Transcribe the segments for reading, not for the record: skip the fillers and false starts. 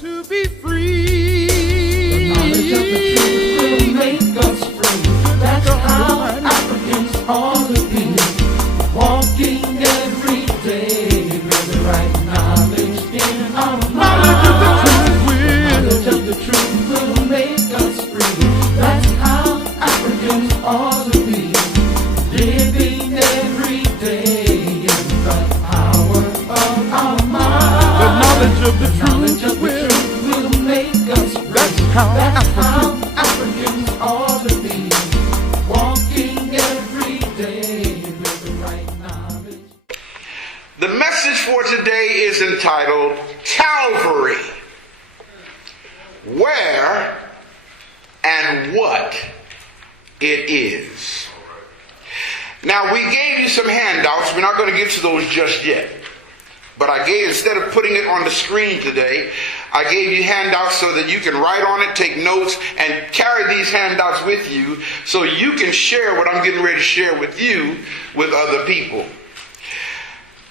to be free. The knowledge of the truth will make us free. That's how Africans ought to be. Walking every day with the right knowledge in our minds. Knowledge of the truth will make us free. That's how Africans ought to be. Living every day in the power of our mind. The knowledge of the truth will make us free. That's how Africans ought to be. Walking every day with the right knowledge. The message for today is entitled Calvary. Where and what it is. Now, we gave you some handouts. We're not going to get to those just yet. But instead of putting it on the screen today, I gave you handouts so that you can write on it, take notes, and carry these handouts with you so you can share what I'm getting ready to share with you with other people.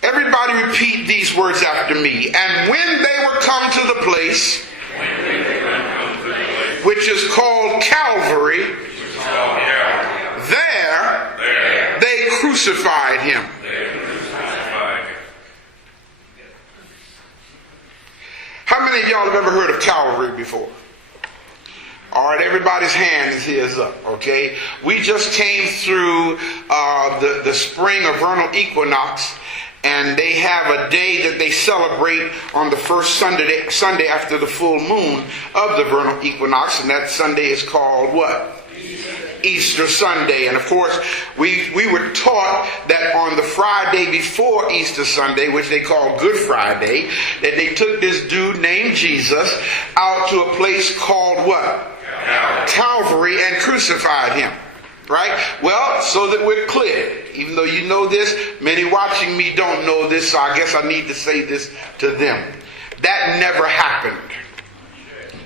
Everybody repeat these words after me. And when they were come to the place which is called Calvary, there they crucified him. How many of y'all have ever heard of Calvary before? All right, everybody's hand is up, okay? We just came through the spring or vernal equinox, and they have a day that they celebrate on the first Sunday after the full moon of the vernal equinox, and that Sunday is called what? Easter Sunday. And of course, we were taught that on the Friday before Easter Sunday, which they call Good Friday, that they took this dude named Jesus out to a place called what? Calvary, and crucified him. Right? Well, so that we're clear. Even though you know this, many watching me don't know this, so I guess I need to say this to them. That never happened.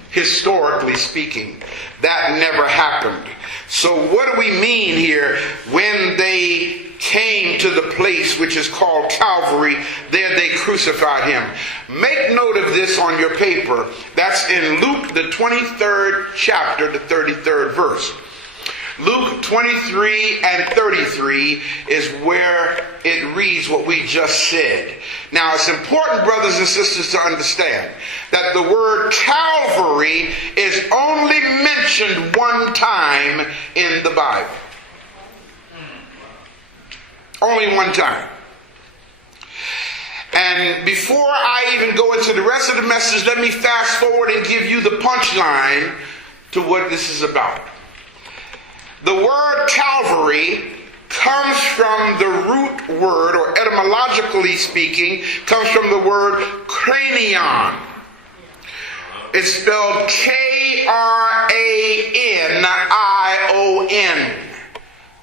Historically speaking, that never happened. So what do we mean here when they came to the place which is called Calvary? There they crucified him. Make note of this on your paper. That's in Luke, the 23rd chapter, the 33rd verse. Luke 23 and 33 is where it reads what we just said. Now, it's important, brothers and sisters, to understand that the word Calvary is only mentioned one time in the Bible. Only one time. And before I even go into the rest of the message, let me fast forward and give you the punchline to what this is about. The word Calvary comes from the root word, or etymologically speaking, comes from the word cranion. It's spelled Kranion.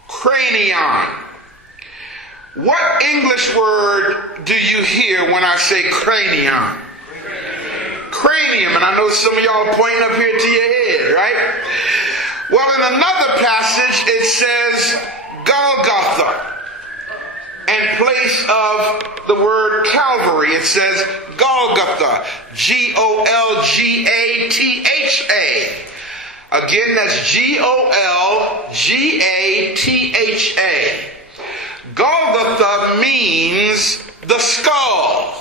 Cranion. What English word do you hear when I say cranion? Cranium. And I know some of y'all are pointing up here to your head, right? Well, in another passage, it says Golgotha. In place of the word Calvary, it says Golgotha. Golgatha. Again, that's Golgatha. Golgotha means the skull.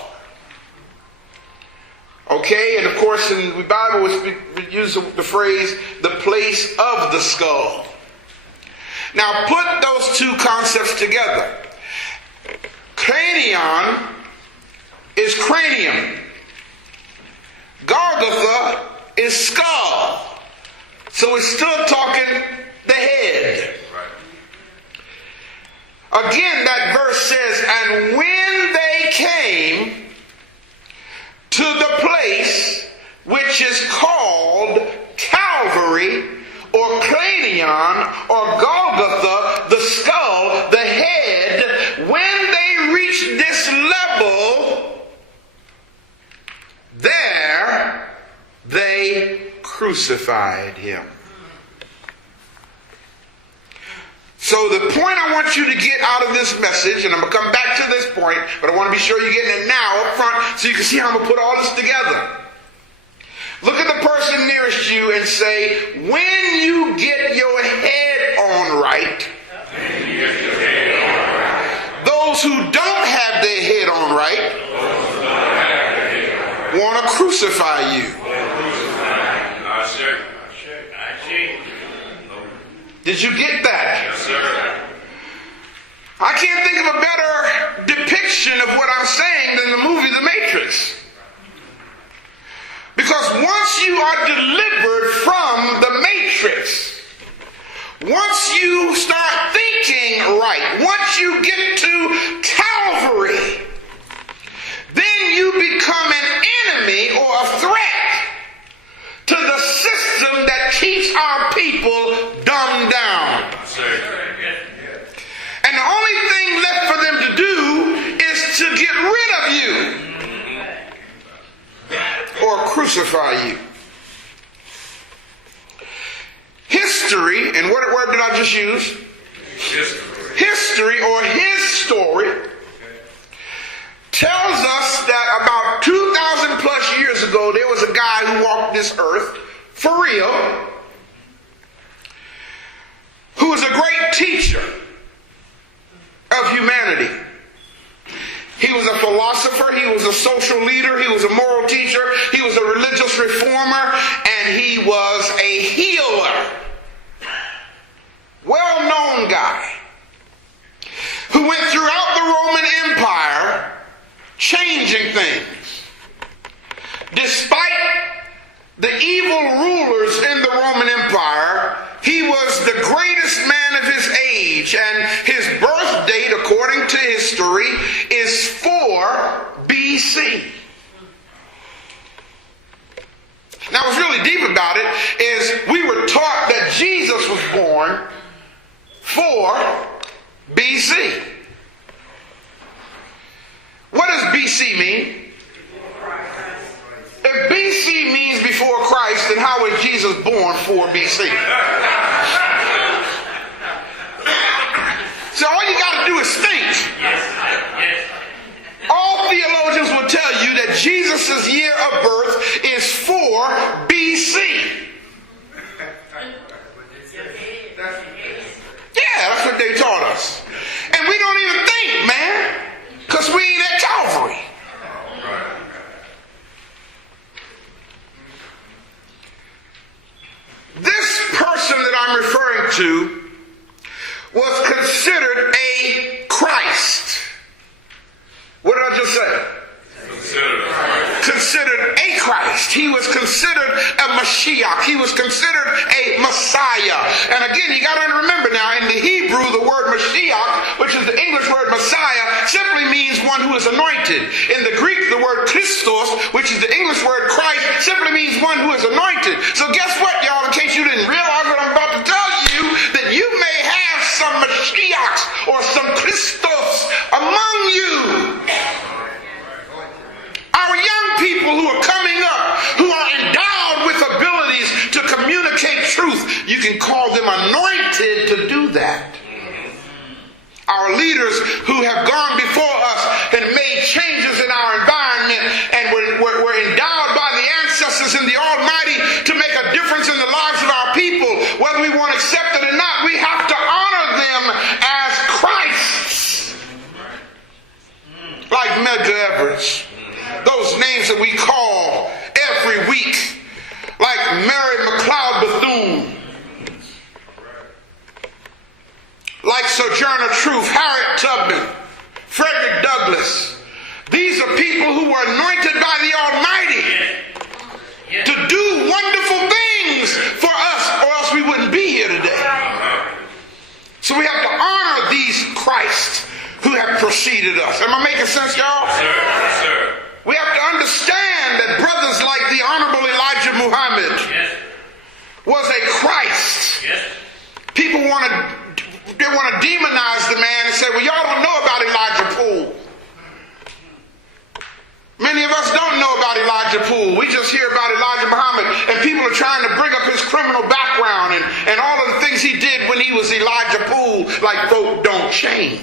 Okay, and of course in the Bible we use the phrase, the place of the skull. Now put those two concepts together. Cranion is cranium. Golgotha is skull. So we're still talking the head. Again, that verse says, and when they came to the place which is called Calvary, or cranion, or Golgotha, the skull, the head, when they reached this level, there they crucified him. So the point I want you to get out of this message, and I'm going to come back to this point, but I want to be sure you're getting it now up front so you can see how I'm going to put all this together. Look at the person nearest you and say, when you get your head on right, those who don't have their head on right want to crucify you. Did you get that? Yes, sir. I can't think of a better depiction of what I'm saying than the movie The Matrix. Because once you are delivered from the Matrix, once you start thinking right, once you get to Calvary, then you become an enemy or a threat to the system that keeps our people dumbed down. And the only thing left for them to do is to get rid of you or crucify you. History, and what word did I just use? History, or his story, tells us that about 2,000 plus years ago, there was a guy who walked this earth, for real, who was a great teacher of humanity. He was a philosopher, he was a social leader, he was a moral teacher, he was a religious reformer, and he was a healer. Well-known guy who went throughout the Roman Empire changing things. Despite the evil rulers in the Roman Empire, he was the greatest man of his age, and his birth date, according to history, is 4 BC. Now, what's really deep about it is we were taught that Jesus was born 4 BC. What does BC mean? If BC means before Christ, then how was Jesus born 4 BC? So all you got to do is think. All theologians will tell you that Jesus' year of birth is 4 BC. Yeah, that's what they taught us. And we don't even think, man, because we ain't at Calvary. This person that I'm referring to was considered a Christ. What did I just say? Considered a Christ. He was considered a Mashiach. He was considered a Messiah. And again, you got to remember now, in the Hebrew, the word Mashiach, which is the English word Messiah, simply means one who is anointed. In the Greek, the word Christos, which is the English word Christ, simply means one who is anointed. So guess what, y'all, in case you didn't realize what I'm about to tell you, that you may have some Mashiachs or some Christos among you. Our young people who are coming up, who are endowed with abilities to communicate truth, you can call them anointed to do that. Our leaders who have gone before us and made changes in our environment and were endowed by the ancestors and the Almighty to make a difference in the lives of our people, whether we want to accept it or not, we have to honor them as Christs. Like Medgar Evers. Those names that we call every week, like Mary McLeod Bethune, like Sojourner Truth, Harriet Tubman, Frederick Douglass. These are people who were anointed by the Almighty to do wonderful things for us, or else we wouldn't be here today. So we have to honor these Christs who have preceded us. Am I making sense, y'all? Yes, sir. We have to understand that brothers like the Honorable Elijah Muhammad was a Christ. People want to demonize the man and say, well, y'all don't know about Elijah Poole. Many of us don't know about Elijah Poole. We just hear about Elijah Muhammad, and people are trying to bring up his criminal background and all of the things he did when he was Elijah Poole, like folk don't change.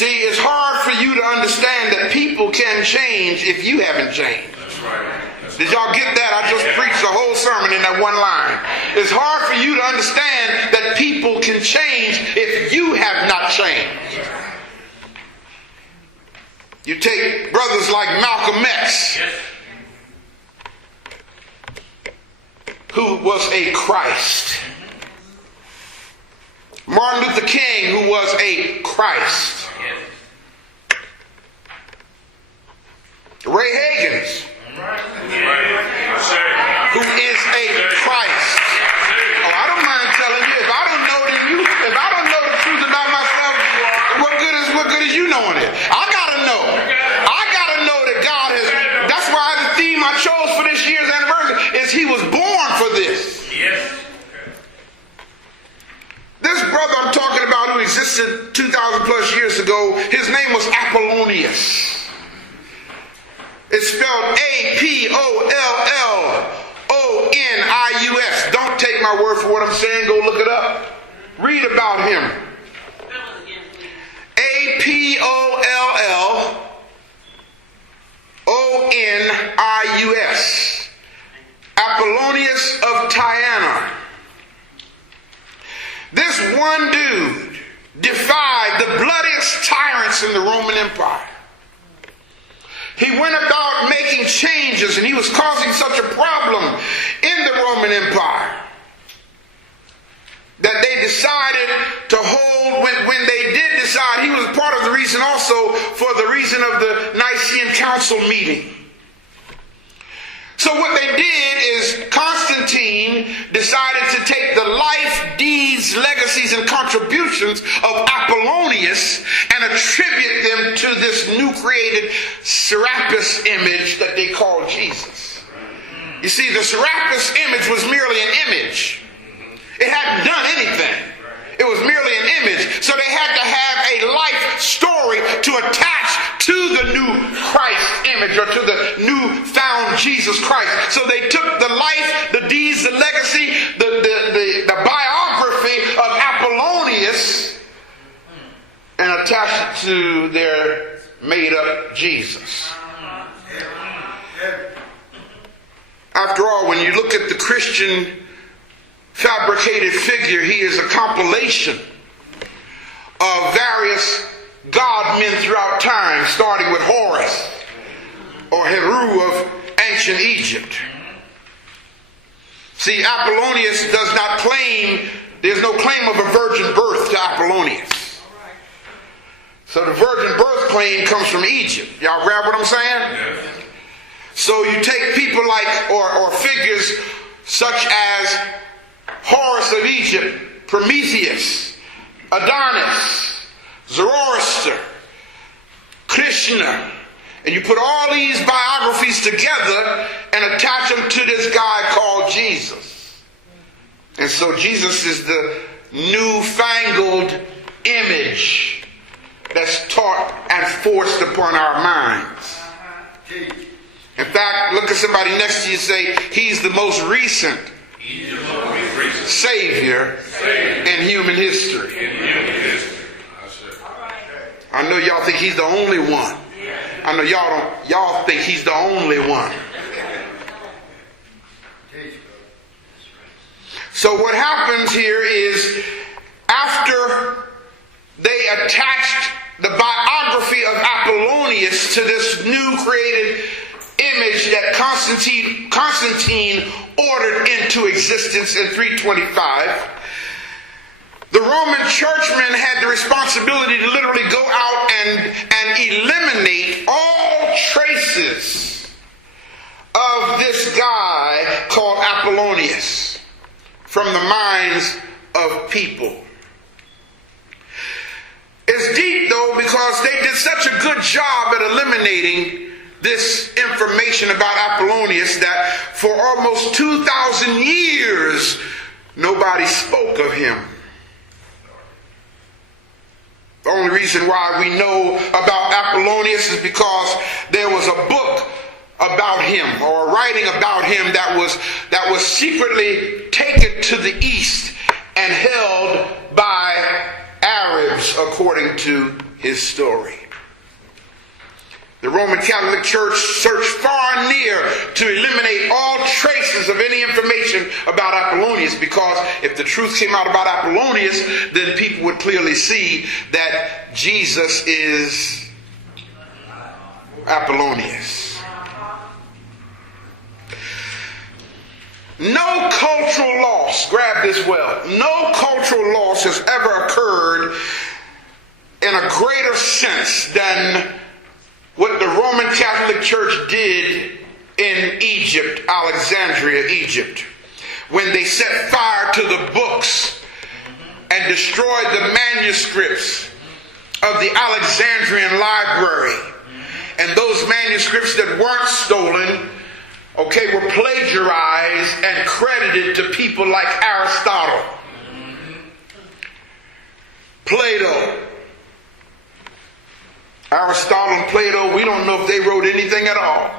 See, it's hard for you to understand that people can change if you haven't changed. That's right. Did y'all get that? I just preached a whole sermon in that one line. It's hard for you to understand that people can change if you have not changed. You take brothers like Malcolm X, who was a Christ. Martin Luther King, who was a Christ. Ray Hagins, who is a Christ. Oh, I don't mind telling you. If I don't know the truth about myself, what good is you knowing it? I gotta know that God has. That's why the theme I chose for this year's anniversary is He was born for this. Yes. This brother I'm talking about, who existed 2,000 plus years ago, his name was Apollonius. It's spelled Apollonius. Don't take my word for what I'm saying. Go look it up. Read about him. Apollonius. Apollonius of Tyana. This one dude defied the bloodiest tyrants in the Roman Empire. He went about making changes, and he was causing such a problem in the Roman Empire that they decided to hold. When they did decide, he was part of the reason also for the reason of the Nicene Council meeting. So what they did is Constantine decided to take the life, deeds, legacies, and contributions of Apollonius and attribute them to this new created Serapis image that they called Jesus. You see, the Serapis image was merely an image. It hadn't done anything. It was merely an image. So they had to have a life story to attach to the new Christ image, or to the new found Jesus Christ. So they took the life, the deeds, the legacy, the biography of Apollonius and attached it to their made up Jesus. After all, when you look at the Christian fabricated figure, he is a compilation of various God men throughout time, starting with Horus or Heru of ancient Egypt. See, Apollonius does not claim, there's no claim of a virgin birth to Apollonius. So the virgin birth claim comes from Egypt. Y'all grab what I'm saying? So you take people like, or figures such as Horus of Egypt, Prometheus, Adonis, Zoroaster, Krishna, and you put all these biographies together and attach them to this guy called Jesus. And so Jesus is the newfangled image that's taught and forced upon our minds. In fact, look at somebody next to you and say, he's the most recent Savior in human history. I know y'all think he's the only one. I know y'all think he's the only one. So what happens here is, after they attached the biography of Apollonius to this new created image that Constantine ordered into existence in 325, the Roman churchmen had the responsibility to literally go out and eliminate all traces of this guy called Apollonius from the minds of people. It's deep though, because they did such a good job at eliminating this information about Apollonius that for almost 2,000 years nobody spoke of him. The only reason why we know about Apollonius is because there was a book about him, or a writing about him, that was secretly taken to the east and held by Arabs, according to his story. The Roman Catholic Church searched far and near to eliminate all traces of any information about Apollonius, because if the truth came out about Apollonius, then people would clearly see that Jesus is Apollonius. No cultural loss, grab this well, no cultural loss has ever occurred in a greater sense than what the Roman Catholic Church did in Egypt, Alexandria, Egypt, when they set fire to the books and destroyed the manuscripts of the Alexandrian library. And those manuscripts that weren't stolen, were plagiarized and credited to people like Aristotle, Plato. Aristotle and Plato, we don't know if they wrote anything at all.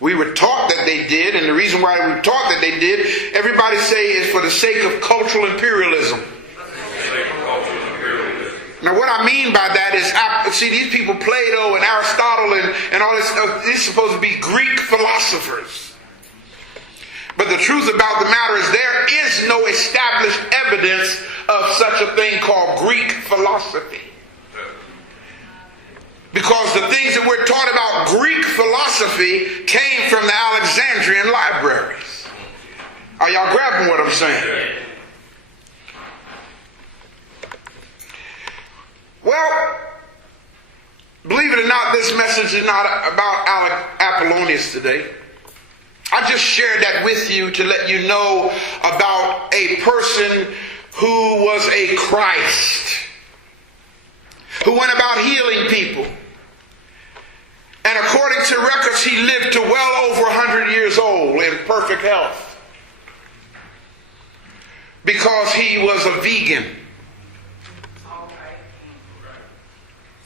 We were taught that they did, and the reason why we were taught that they did, everybody say, is for the sake of cultural imperialism. Now what I mean by that is, see, these people, Plato and Aristotle and all this, they're supposed to be Greek philosophers. But the truth about the matter is there is no established evidence of such a thing called Greek philosophy. Because the things that we're taught about Greek philosophy came from the Alexandrian libraries. Are y'all grabbing what I'm saying? Well, believe it or not, this message is not about Apollonius today. I just shared that with you to let you know about a person who was a Christ, who went about healing people. And according to records, he lived to well over 100 years old in perfect health, because he was a vegan.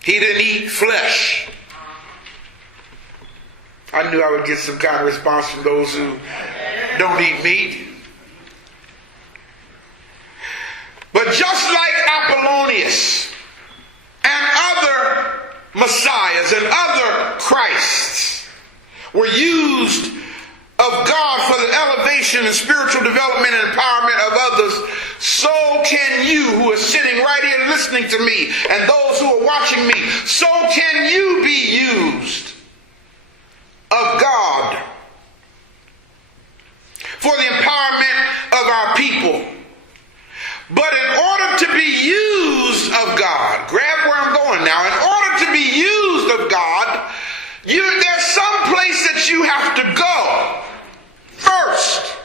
He didn't eat flesh. I knew I would get some kind of response from those who don't eat meat. But just like Apollonius and other Messiahs and other Christs were used of God for the elevation and spiritual development and empowerment of others, so can you, who are sitting right here listening to me, and those who are watching me, so can you be used of God for the empowerment of our people. But in order to be used of God, grab where I'm going now, in order to be used of God, there's some place that you have to go first.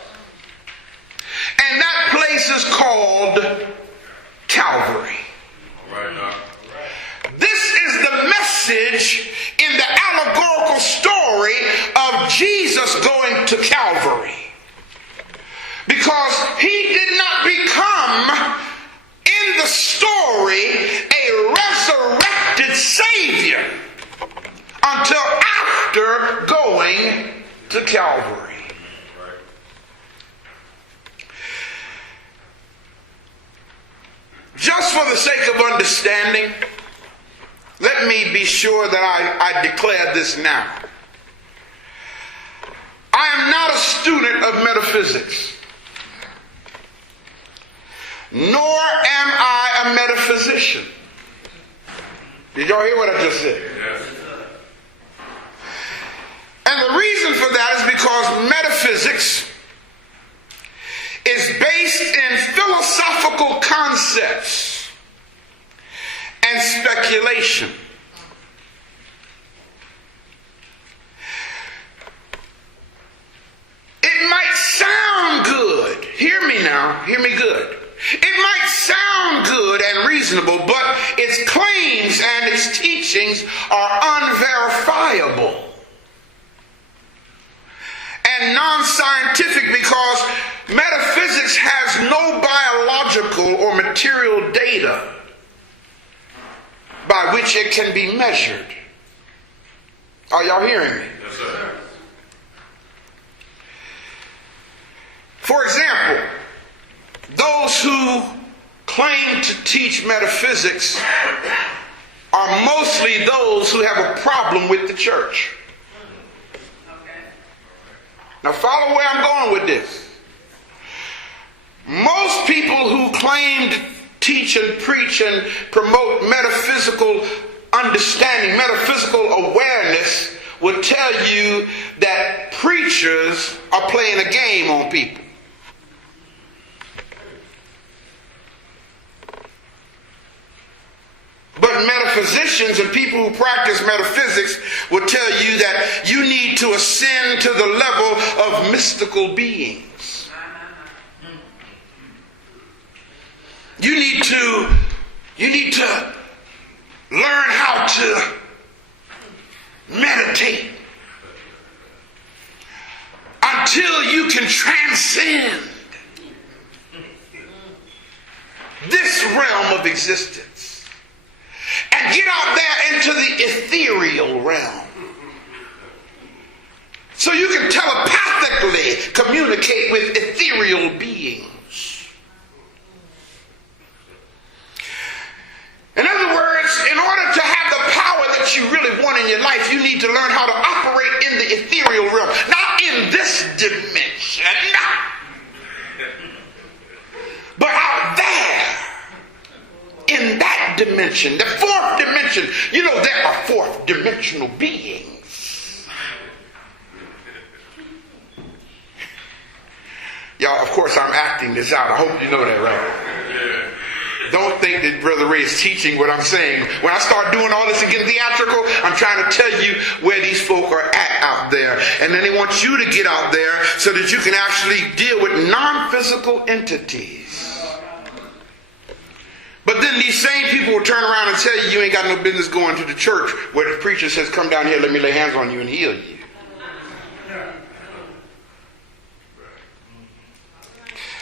And that place is called Calvary. This is the message in the allegorical story of Jesus going to Calvary. Because he did not become, in the story, a resurrected Savior until after going to Calvary. Just for the sake of understanding, let me be sure that I declare this now. I am not a student of metaphysics, nor am I a metaphysician. Did y'all hear what I just said? Yes. And the reason for that is because metaphysics is based in philosophical concepts and speculation. It might sound good. Hear me now. Hear me good. It might sound good and reasonable, but its claims and its teachings are unverifiable and non-scientific, because metaphysics has no biological or material data by which it can be measured. Are y'all hearing me? Yes, sir. For example, those who claim to teach metaphysics are mostly those who have a problem with the church. Now follow where I'm going with this. Most people who claim to teach and preach and promote metaphysical understanding, metaphysical awareness, will tell you that preachers are playing a game on people. But metaphysicians and people who practice metaphysics will tell you that you need to ascend to the level of mystical beings. You need to learn how to meditate until you can transcend this realm of existence and get out there into the ethereal realm so you can telepathically communicate with ethereal beings. In other words, in order to have the power that you really want in your life, you need to learn how to operate in the ethereal realm. Not in this dimension, but out there, in that dimension, the fourth dimension. You know, there are fourth dimensional beings. Y'all, of course, I'm acting this out. I hope you know that, right? Don't think that Brother Ray is teaching what I'm saying. When I start doing all this and getting theatrical, I'm trying to tell you where these folk are at out there. And then they want you to get out there so that you can actually deal with non-physical entities. But then these same people will turn around and tell you you ain't got no business going to the church where the preacher says, come down here, let me lay hands on you and heal you.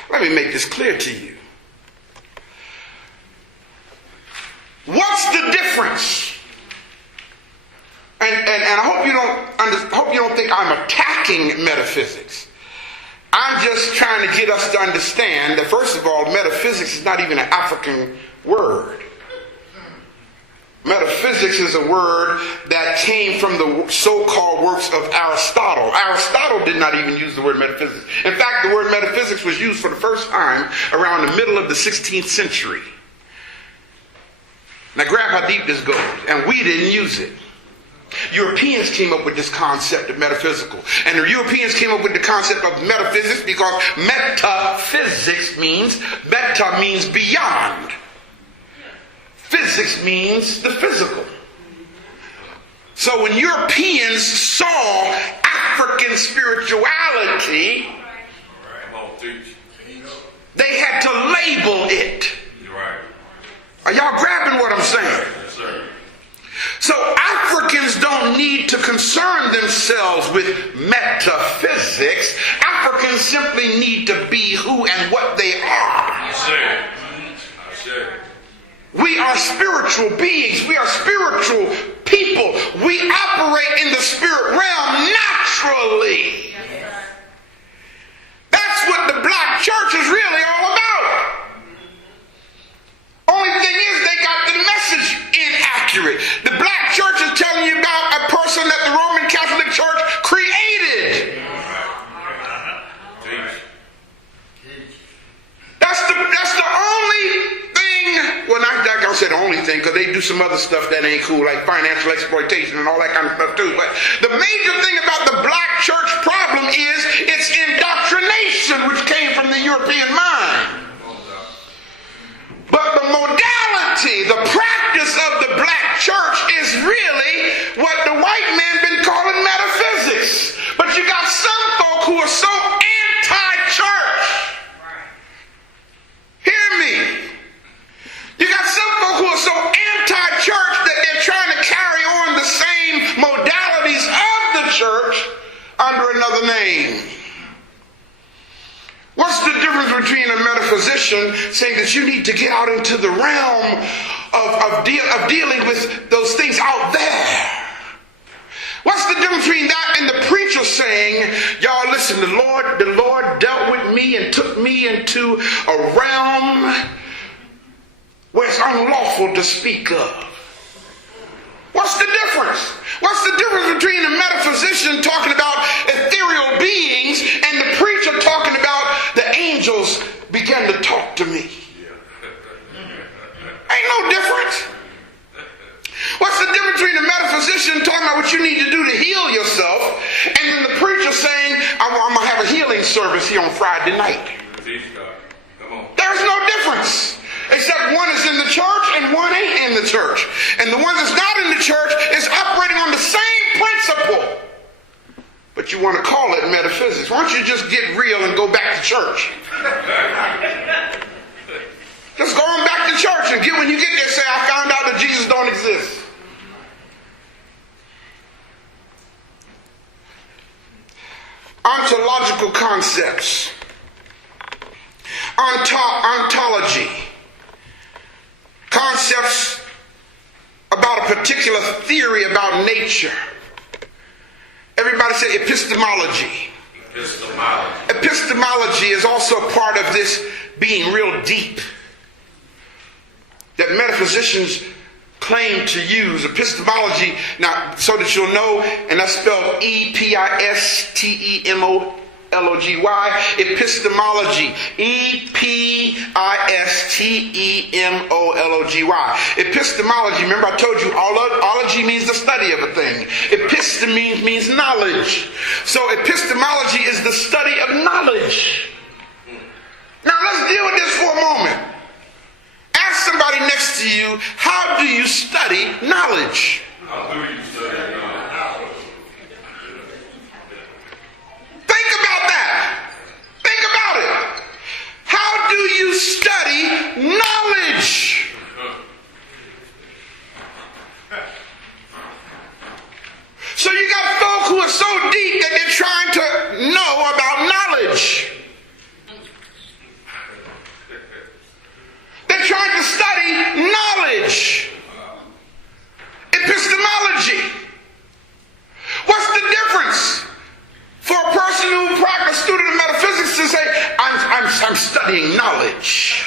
Let me make this clear to you. What's the difference? And I hope you don't think I'm attacking metaphysics. I'm just trying to get us to understand that, first of all, metaphysics is not even an African word. Metaphysics is a word that came from the so-called works of Aristotle. Aristotle did not even use the word metaphysics. In fact, the word metaphysics was used for the first time around the middle of the 16th century. Now grab how deep this goes. And we didn't use it. Europeans came up with this concept of metaphysical. And the Europeans came up with the concept of metaphysics because metaphysics means beyond. Physics means the physical. So when Europeans saw African spirituality, they had to label it. Are y'all grabbing what I'm saying? Yes, sir. So Africans don't need to concern themselves with metaphysics. Africans simply need to be who and what they are. I say. We are spiritual beings. We are spiritual people. We operate in the spirit realm naturally. That's what the black church is really all about. Only thing is they got the message inaccurate. The black church is telling you about a person that the Roman Catholic Church created. That's the only thing. Well, not that I'll say the only thing, because they do some other stuff that ain't cool, like financial exploitation and all that kind of stuff too. But the major thing about the black church problem is its indoctrination, which came from the European mind. But the modality, the practice of the black church is really what the white man been calling metaphysics. But you got some folk who are so anti-church. Hear me. You got some folk who are so anti-church that they're trying to carry on the same modalities of the church under another name. What's the difference between a metaphysician saying that you need to get out into the realm of dealing with those things out there? What's the difference between that and the preacher saying, y'all listen, the Lord dealt with me and took me into a realm where it's unlawful to speak of. What's the difference between a metaphysician talking about ethereal beings and the preacher talking about the angels began to talk to me? Ain't no difference. What's the difference between a metaphysician talking about what you need to do to heal yourself and then the preacher saying, I'm going to have a healing service here on Friday night? There's no difference. Except one is in the church and one ain't in the church. And the one that's not in the church is operating on the same principle. But you want to call it metaphysics. Why don't you just get real and go back to church? Just go on back to church and when you get there, say, I found out that Jesus don't exist. Ontological concepts. Ontology. Concepts about a particular theory about nature. Everybody say epistemology. Epistemology is also part of this being real deep that metaphysicians claim to use. Epistemology, now, so that you'll know, and that's spelled E-P-I-S-T-E-M-O-L-O-G-Y. Epistemology. E-P-I-S-T-E-M-O-L-O-G-Y. Epistemology, remember I told you, ology means the study of a thing. Episteme means knowledge. So epistemology is the study of knowledge. Now let's deal with this for a moment. Ask somebody next to you, how do you study knowledge? How do you study knowledge? Think about that. Think about it. How do you study knowledge? So you got folk who are so deep that they're trying to know about knowledge. They're trying to study knowledge. Epistemology. What's the difference for a person who practices student of metaphysics to say, I'm studying knowledge?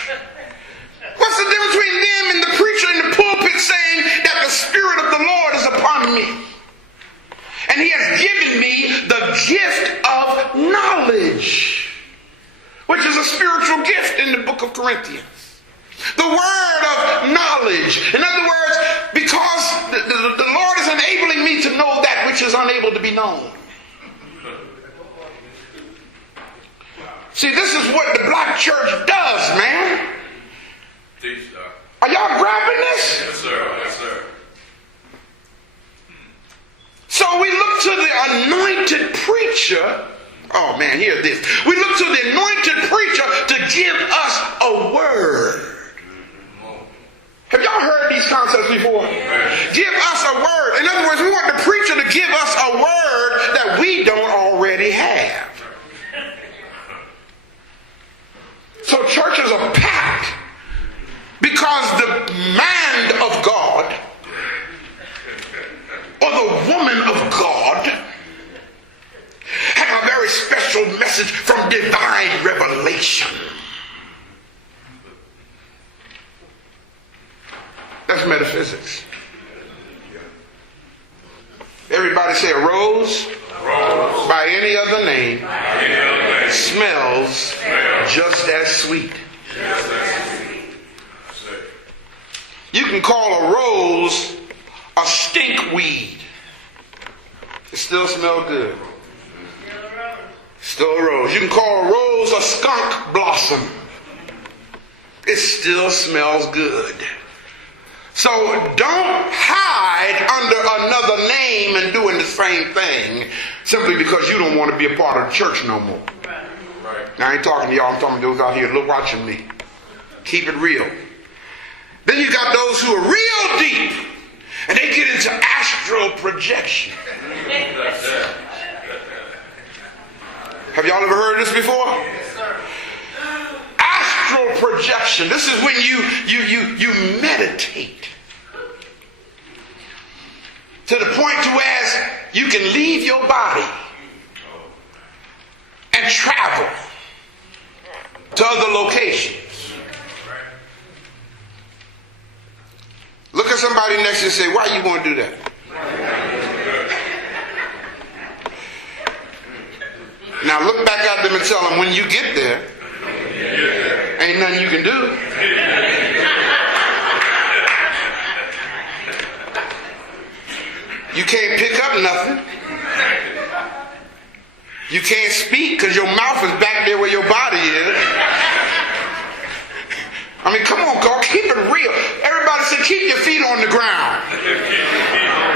What's the difference between them and the preacher in the pulpit saying that the Spirit of the Lord is upon me? And He has given me the gift of knowledge, which is a spiritual gift in the book of Corinthians. The word of knowledge. In other words, because the Lord is enabling me to know that which is unable to be known. See, this is what the black church does, man. Are y'all grabbing this? Yes, sir. Yes, sir. So we look to the anointed preacher. Oh man, hear this. We look to the anointed preacher to give us a word. Have y'all heard these concepts before? Give us a word. In other words, we want the preacher to give us a word that we don't already have. So churches are packed because the man of God or the woman of God have a very special message from divine revelation. That's metaphysics. Everybody say a rose by any other name smells just as sweet. You can call a rose a stinkweed. It still smells good. Still a rose. You can call a rose a skunk blossom. It still smells good. So don't hide under another name and doing the same thing simply because you don't want to be a part of the church no more. Right. Now I ain't talking to y'all, I'm talking to those out here watching me. Keep it real. Then you got those who are real deep and they get into astral projection. Have y'all ever heard this before? Yes, sir. Astral projection. This is when you meditate to the point to where you can leave your body and travel to other locations. Look at somebody next to you and say, why are you going to do that? Now look back at them and tell them, when you get there, ain't nothing you can do. You can't pick up nothing. You can't speak because your mouth is back there where your body is. I mean, come on, God, keep it real. Everybody said, keep your feet on the ground.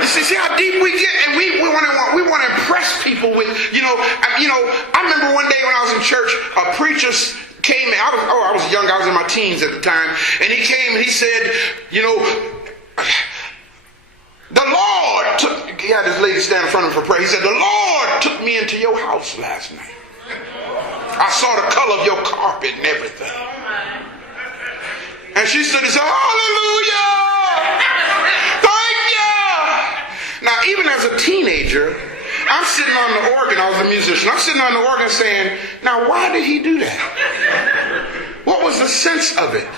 You see how deep we get, and we want to impress people with, I remember one day when I was in church, a preacher came. I was young. I was in my teens at the time, and he came and he said, the Lord took. He had this lady stand in front of him for prayer. He said, the Lord took me into your house last night. I saw the color of your carpet and everything. And she stood and said, hallelujah! Thank you! Now, even as a teenager, I'm sitting on the organ. I was a musician. I'm sitting on the organ saying, now, why did he do that? What was the sense of it?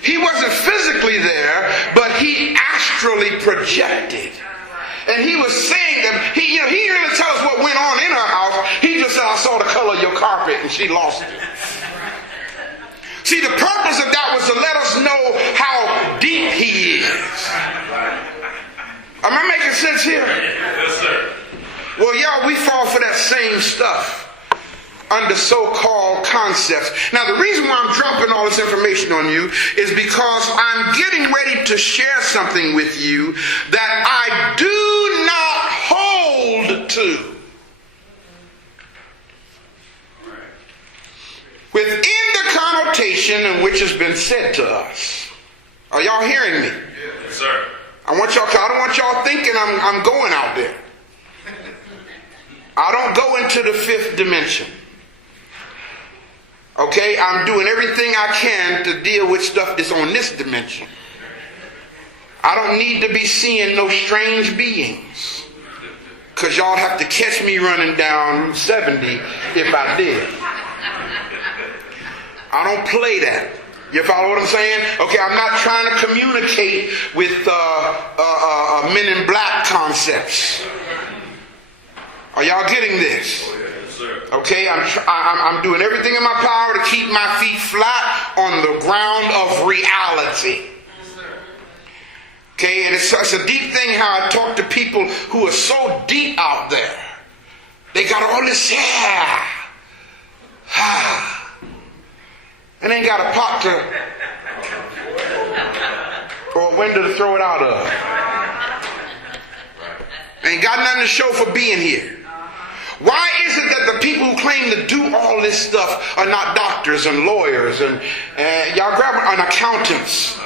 He wasn't physically there, but he astrally projected. And he was saying that, he didn't tell us what went on in her house. He just said, I saw the color of your carpet, and she lost it. See, the purpose of that was to let us know how deep he is. Am I making sense here? Yes, sir. Well, y'all, we fall for that same stuff under so-called concepts. Now, the reason why I'm dropping all this information on you is because I'm getting ready to share something with you that I do not hold to. Within the connotation in which has been said to us. Are y'all hearing me? Yes, sir. I don't want y'all thinking I'm going out there. I don't go into the fifth dimension. Okay? I'm doing everything I can to deal with stuff that's on this dimension. I don't need to be seeing no strange beings. Because y'all have to catch me running down Route 70 if I did. I don't play that. You follow what I'm saying? Okay, I'm not trying to communicate with men in black concepts. Are y'all getting this? Okay, I'm doing everything in my power to keep my feet flat on the ground of reality. Okay, and it's a deep thing how I talk to people who are so deep out there. They got all this hair. And ain't got a pot or a window to throw it out of. Ain't got nothing to show for being here. Why is it that the people who claim to do all this stuff are not doctors and lawyers and y'all grab an accountants?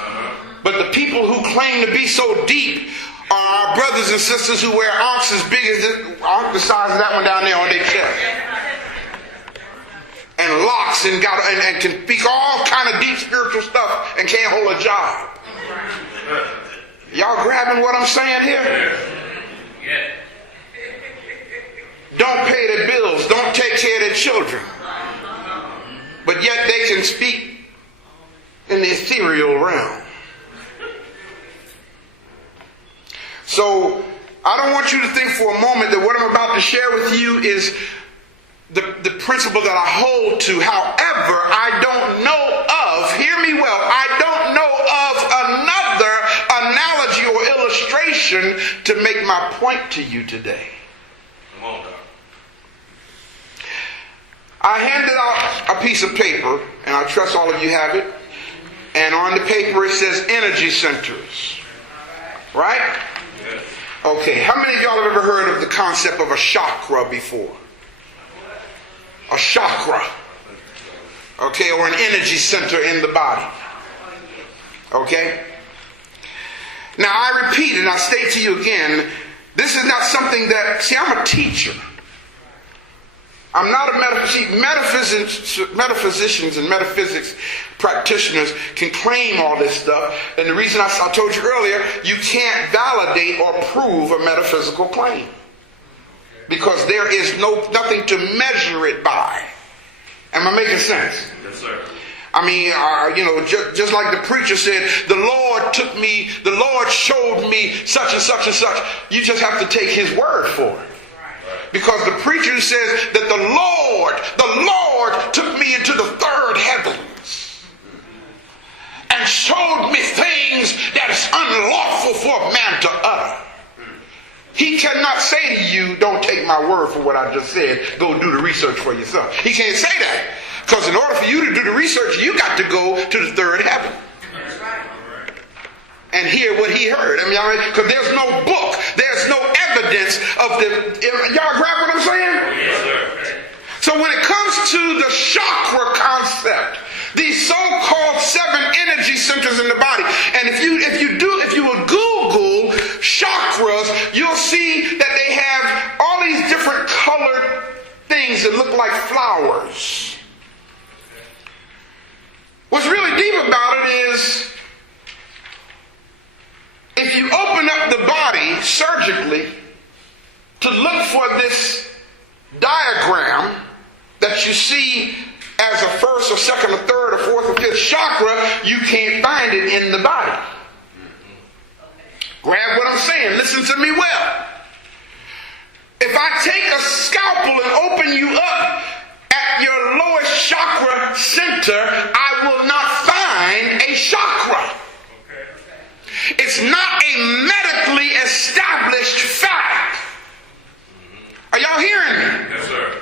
But the people who claim to be so deep are our brothers and sisters who wear arcs as big as the size of that one down there on their chest. And locks and can speak all kind of deep spiritual stuff and can't hold a job. Y'all grabbing what I'm saying here? Don't pay their bills. Don't take care of their children. But yet they can speak in the ethereal realm. So I don't want you to think for a moment that what I'm about to share with you is the principle that I hold to. However, I don't know of, hear me well, I don't know of another analogy or illustration to make my point to you today. Come on, Doc. I handed out a piece of paper, and I trust all of you have it, and on the paper it says energy centers. Right? Yes. Okay, how many of y'all have ever heard of the concept of a chakra before? A chakra, okay, or an energy center in the body. Okay? Now I repeat and I state to you again, this is not something that, see, I'm a teacher. I'm not a metaphysicians and metaphysics practitioners can claim all this stuff. And the reason I told you earlier, you can't validate or prove a metaphysical claim. Because there is nothing to measure it by. Am I making sense? Yes, sir. I mean, just like the preacher said, the Lord showed me such and such and such. You just have to take his word for it. Because the preacher says that that the Lord took me into the third heavens and showed me things that is unlawful for a man to utter. He cannot say to you, don't take my word for what I just said, go do the research for yourself. He can't say that. Because in order for you to do the research, you got to go to the third heaven and hear what he heard. I mean, because there's no book, there's no evidence of the... Y'all grab what I'm saying? Yes, sir. So when it comes to the chakra concept, these so-called 7 energy centers in the body, and if you will Google chakras, you'll see that they have all these different colored things that look like flowers. What's really deep about it is, if you open up the body surgically to look for this diagram that you see as a first or second or third or fourth or fifth chakra, you can't find it in the body. Grab what I'm saying. Listen to me well. If I take a scalpel and open you up at your lowest chakra center, I will not find a chakra. It's not a medically established fact. Are y'all hearing me? Yes, sir.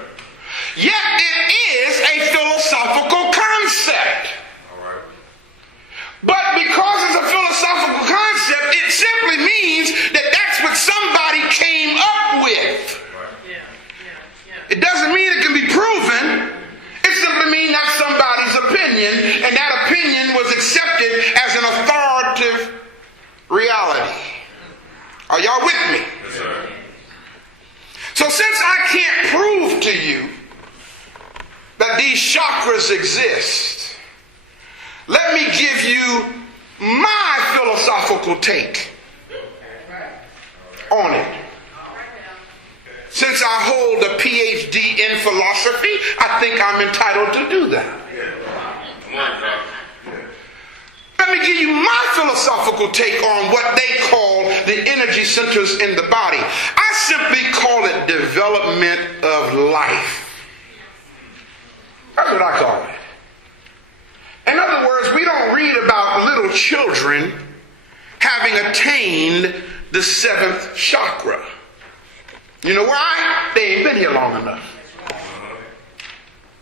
Yet it is a philosophical concept. All right. But because it's a philosophical concept, it simply means that that's what somebody came up with. It doesn't mean it can be proven. It simply means that's somebody's opinion, and that opinion was accepted as an authoritative reality. Are y'all with me? Yes, sir. So since I can't prove to you that these chakras exist, let me give you my philosophical take on it. Since I hold a PhD in philosophy, I think I'm entitled to do that. Come on, Doc. Let me give you my philosophical take on what they call the energy centers in the body. I simply call it development of life. That's what I call it. In other words, we don't read about little children having attained the 7th chakra. You know why? They ain't been here long enough.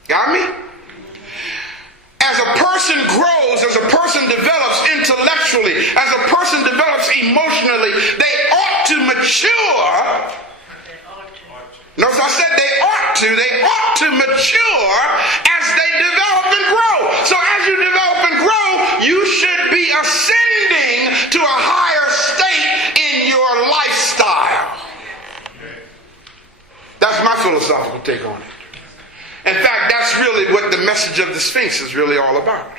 Got me? As a person grows, as a person develops intellectually, as a person develops emotionally, they ought to mature. Notice I said they ought to mature as they develop and grow. So as you develop and grow, you should be ascending to a higher state in your lifestyle. That's my philosophical take on it. In fact, that's really what the message of the Sphinx is really all about.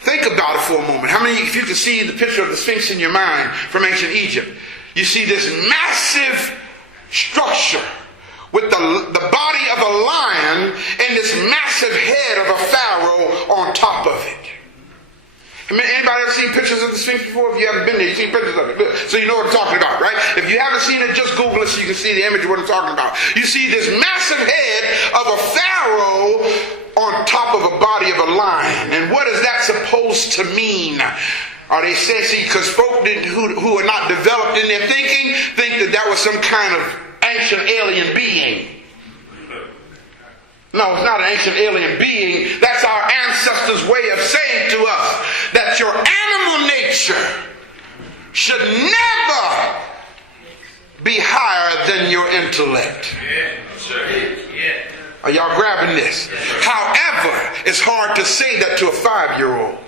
Think about it for a moment. How many, if you can see the picture of the Sphinx in your mind from ancient Egypt, you see this massive structure with the body of a lion and this massive head of a pharaoh on top of it. Anybody ever seen pictures of the Sphinx before? If you haven't been there, you've seen pictures of it. Good. So you know what I'm talking about, right? If you haven't seen it, just Google it so you can see the image of what I'm talking about. You see this massive head of a pharaoh on top of a body of a lion. And what is that supposed to mean? Are they saying, see, because folk who are not developed in their thinking think that that was some kind of ancient alien being. No, it's not an ancient alien being. That's our ancestors' way of saying to us that your animal nature should never be higher than your intellect. Are y'all grabbing this? However, it's hard to say that to a 5-year-old.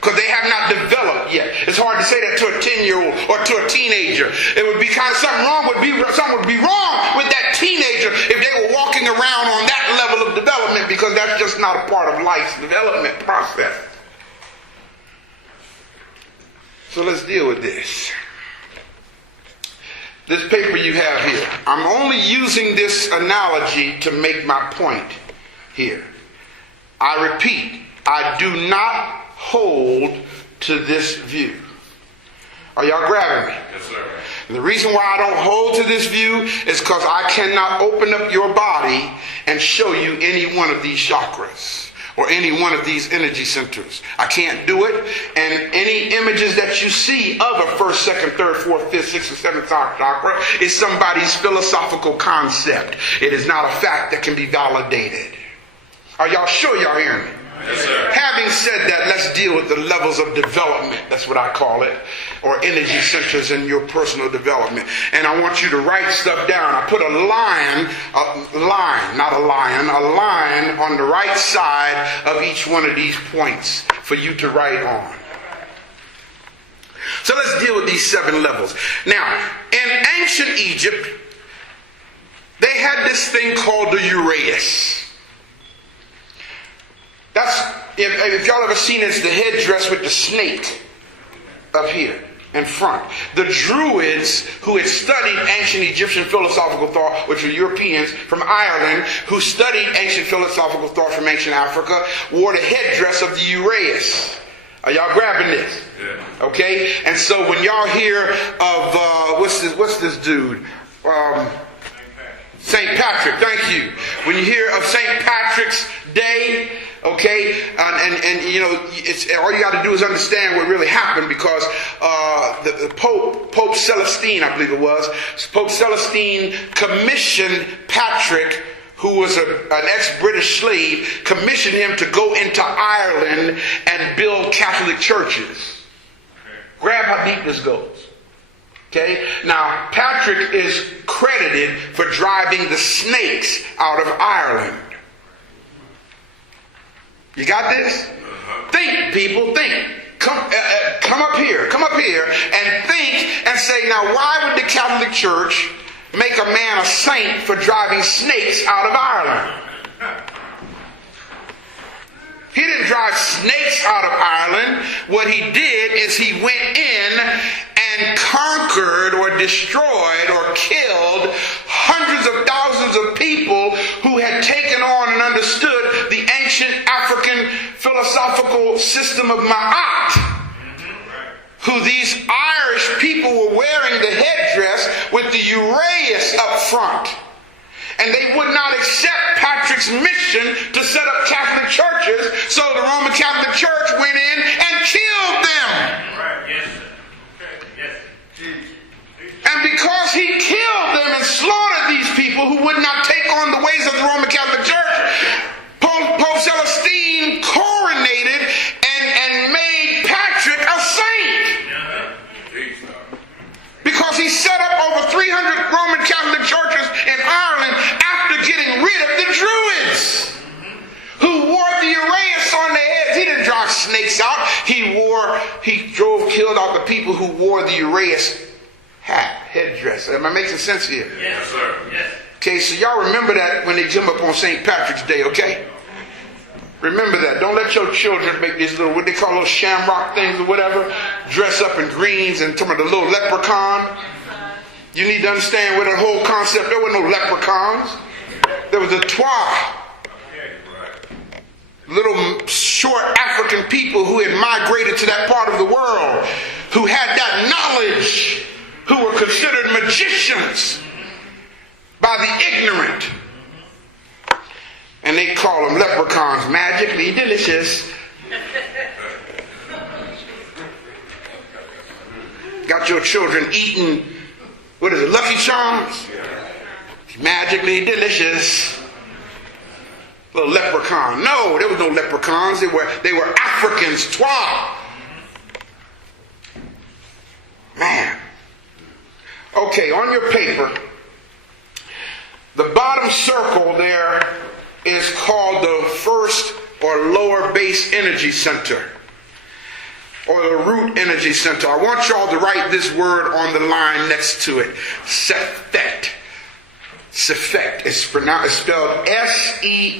Because they have not developed yet. It's hard to say that to a 10-year-old or to a teenager. It would be kind of something would be wrong with that teenager if they were walking around on that level of development, because that's just not a part of life's development process. So let's deal with this. This paper you have here, I'm only using this analogy to make my point here. I repeat, I do not hold to this view. Are y'all grabbing me? Yes, sir. And the reason why I don't hold to this view is because I cannot open up your body and show you any one of these chakras or any one of these energy centers. I can't do it. And any images that you see of a first, second, third, fourth, fifth, sixth, and seventh chakra is somebody's philosophical concept. It is not a fact that can be validated. Are y'all sure y'all hearing me? Yes, sir. Having said that, let's deal with the levels of development. That's what I call it. Or energy centers in your personal development. And I want you to write stuff down. I put a line on the right side of each one of these points for you to write on. So let's deal with these 7 levels. Now, in ancient Egypt, they had this thing called the Uraeus. That's, if y'all ever seen it, it's the headdress with the snake up here in front. The Druids who had studied ancient Egyptian philosophical thought, which were Europeans from Ireland, who studied ancient philosophical thought from ancient Africa, wore the headdress of the Uraeus. Are y'all grabbing this? Yeah. Okay? And so when y'all hear of, what's this dude? St. Patrick, thank you. When you hear of St. Patrick's Day, okay, and you know, it's all you got to do is understand what really happened, because the Pope Celestine, I believe it was, Pope Celestine commissioned Patrick, who was an ex-British slave, commissioned him to go into Ireland and build Catholic churches. Grab how deep this goes. Okay, now Patrick is credited for driving the snakes out of Ireland. You got this? Think, people, think. Come up here and think and say, now why would the Catholic Church make a man a saint for driving snakes out of Ireland? He didn't drive snakes out of Ireland. What he did is he went in and conquered or destroyed or killed hundreds of thousands of people who had taken on and understood the ancient African philosophical system of Ma'at. Who these Irish people were wearing the headdress with the Uraeus up front. And they would not accept Patrick's mission to set up Catholic churches, so the Roman Catholic Church went in and killed them. Right. Yes, sir. Okay. Yes. And because he killed them and slaughtered these people who would not take on the ways of the Roman Catholic Church, Pope Celestine coronated and made Patrick a saint. Because he set up over 300 Roman Catholic churches in Ireland after getting rid of the Druids, who wore the Uraeus on their heads. He didn't drive snakes out. He killed out the people who wore the Uraeus headdress. Am I making sense here? Yes, sir. Yes. Okay, so y'all remember that when they jump up on St. Patrick's Day, okay? Remember that. Don't let your children make these little, what they call those shamrock things or whatever, dress up in greens and some of the little leprechaun. You need to understand what that whole concept, there were no leprechauns. There was a twa. Little short African people who had migrated to that part of the world, who had that knowledge, who were considered magicians by the ignorant. And they call them leprechauns, magically delicious. Got your children eating, what is it, Lucky Charms? Magically delicious. Little leprechaun. No, there was no leprechauns. They were Africans, twa. Man. Okay, on your paper, the bottom circle there is called the first or lower base energy center, or the root energy center. I want y'all to write this word on the line next to it. Sefekt. Sefekt. It's spelled S-E-F-E-K-H-T.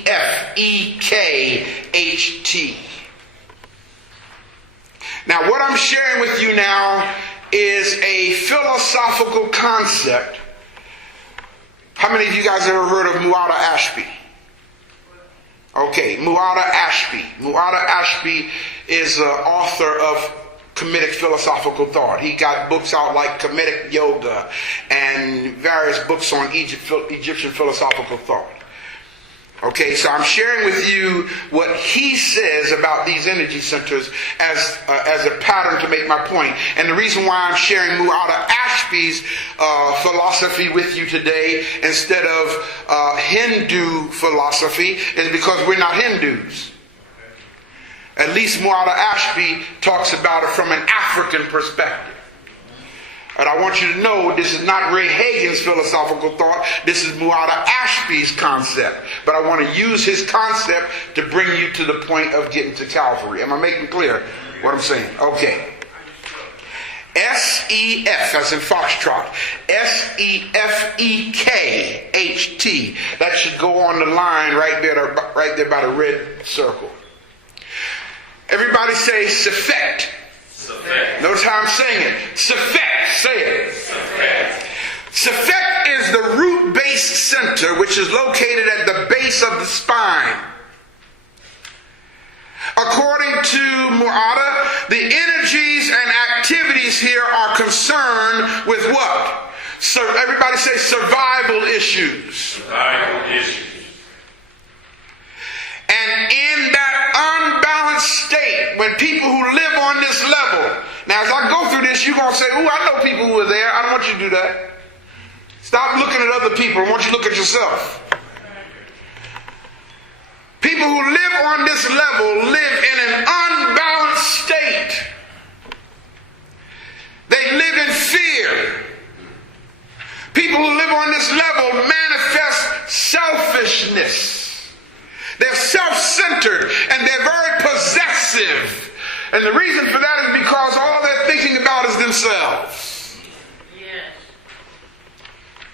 Now, what I'm sharing with you now is a philosophical concept. How many of you guys ever heard of Muada Ashby? Okay, Muada Ashby. Muada Ashby is the author of Kemetic philosophical thought. He got books out like Kemetic yoga and various books on Egyptian philosophical thought. Okay, so I'm sharing with you what he says about these energy centers as a pattern to make my point. And the reason why I'm sharing Mu'adda Ashby's philosophy with you today instead of Hindu philosophy is because we're not Hindus. At least Mu'adda Ashby talks about it from an African perspective. And I want you to know this is not Ray Hagins' philosophical thought. This is Mu'adda Ashby's concept. But I want to use his concept to bring you to the point of getting to Calvary. Am I making clear what I'm saying? Okay. S-E-F, as in Foxtrot. S-E-F-E-K-H-T. That should go on the line right there by the red circle. Everybody say Sefet. Notice how I'm saying it. Sefet. Say it. Sefet is the root base center, which is located at the base of the spine. According to Mu'adda, the energies and activities here are concerned with what? So everybody say survival issues. Survival issues. And in that unbalanced state, when people who live on this level, now as I go through this, you're going to say, "Ooh, I know people who are there." I don't want you to do that. Stop looking at other people. I want you to look at yourself. People who live on this level live in an unbalanced state. They live in fear. People who live on this level manifest selfishness. They're self-centered and they're very possessive. And the reason for that is because all they're thinking about is themselves. Yes.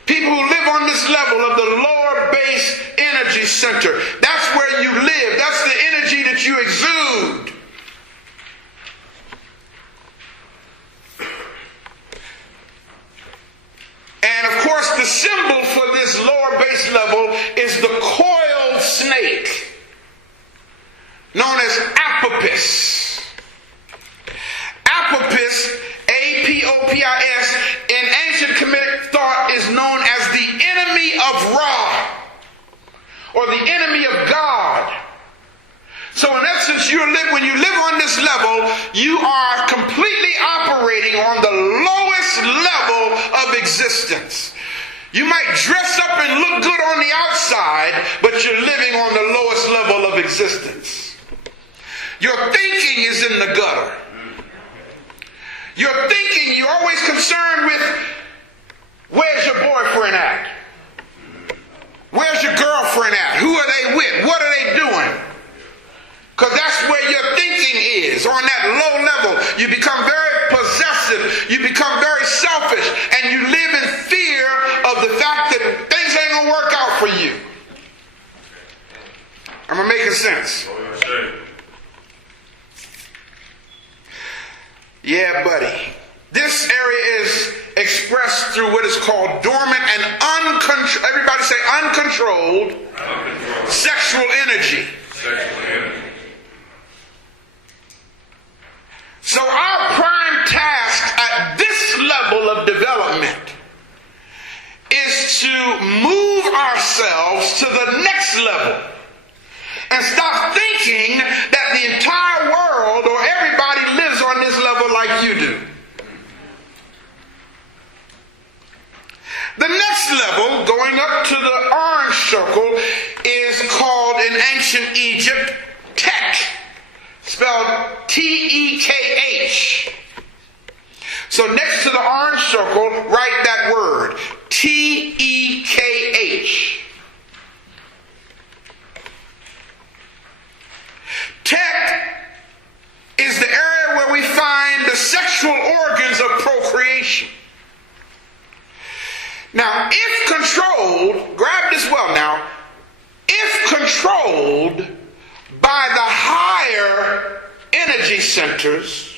People who live on this level of the lower base energy center, that's where you live. That's the energy that you exude. And of course, the symbol for this lower base level is the coiled snake, known as Apopis. Apopis, A-P-O-P-I-S, in ancient Kemetic thought is known as the enemy of Ra, or the enemy of God. So in essence, when you live on this level, you are completely operating on the lowest level of existence. You might dress up and look good on the outside, but you're living on the lowest level of existence. Your thinking is in the gutter. Your thinking, you're always concerned with, where's your boyfriend at? Where's your girlfriend at? Who are they with? What are they doing? Because that's where your thinking is, on that low level. You become very possessive. You become very selfish. And you live in fear of the fact that things ain't going to work out for you. Am I making sense? Yeah, buddy. This area is expressed through what is called dormant and uncontrolled, everybody say uncontrolled, sexual energy. So our prime task at this level of development is to move ourselves to the next level and stop thinking that the entire world or everybody lives on this level like you do. The next level, going up to the orange circle, is called in ancient Egypt Tek, spelled T-E-K-H. So next to the orange circle, write that word, T-E-K-H. Tek is the area where we find the sexual organs of procreation. Now, if controlled, grab this well now, if controlled by the higher energy centers,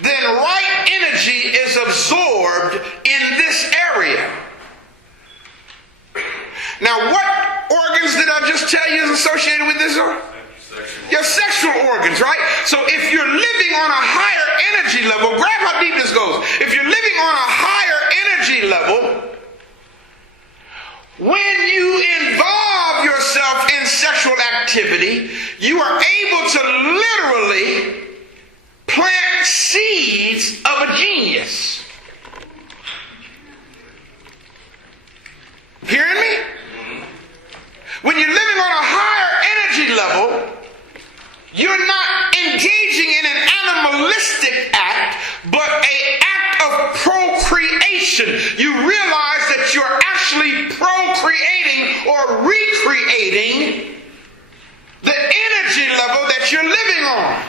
then right energy is absorbed in this area. Now, what organs did I just tell you is associated with this? your sexual organs, right? So if you're living on a higher energy level, grab how deep this goes. If you're living on a higher energy level, when you involve yourself in sexual activity, you are able to literally plant seeds of a genius. Hearing me? When you're living on a higher energy level, you're not engaging in an animalistic act, but an act of procreation. You realize that you're actually procreating or recreating the energy level that you're living on.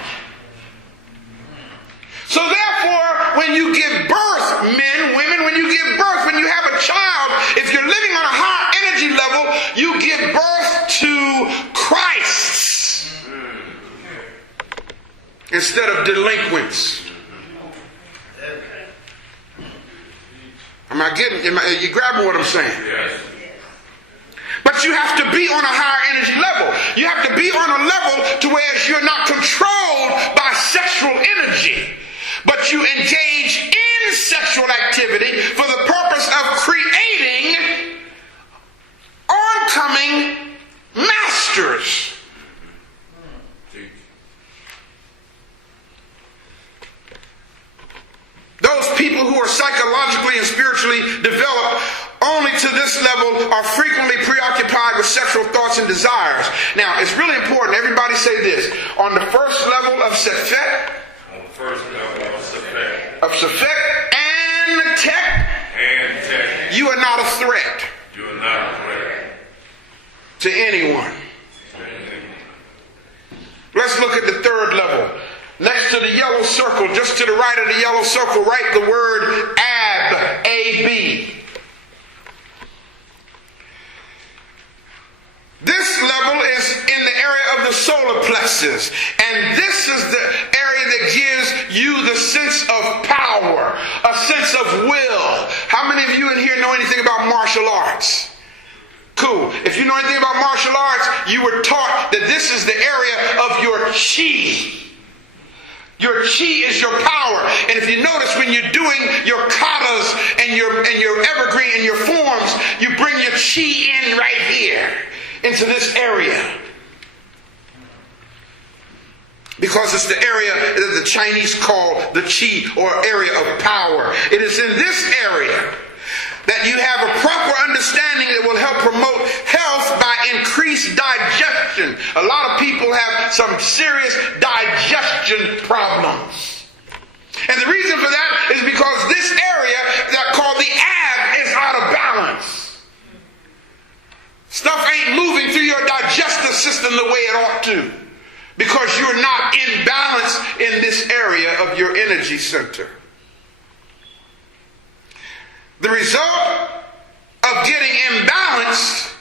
So therefore, when you give birth, men, women, when you give birth, when you have a child, if you're living on a higher energy level, you give birth to Christ instead of delinquents. You grabbing what I'm saying? But you have to be on a higher energy level. You have to be on a level to where you're not controlled by sexual energy, but you engage in sexual activity for the purpose of creating oncoming masters. Those people who are psychologically and spiritually developed only to this level are frequently preoccupied with sexual thoughts and desires. Now, it's really important. Everybody say this. On the first level of Sefet, and Tech, you are not a threat. To anyone. Let's look at the third level. Next to the yellow circle, just to the right of the yellow circle, write the word Ab, A-B. This level is in the area of the solar plexus. And this is the area that gives you the sense of power, a sense of will. How many of you in here know anything about martial arts? Cool. If you know anything about martial arts, you were taught that this is the area of your chi. Your chi is your power. And if you notice, when you're doing your katas and your evergreen and your forms, you bring your chi in right here into this area. Because it's the area that the Chinese call the chi, or area of power. It is in this area that you have a proper understanding that will help promote health by increased digestion. A lot of people have some serious digestion problems. And the reason for that is because this area that called the ab is out of balance. Stuff ain't moving through your digestive system the way it ought to, because you're not in balance in this area of your energy center. The result of getting imbalanced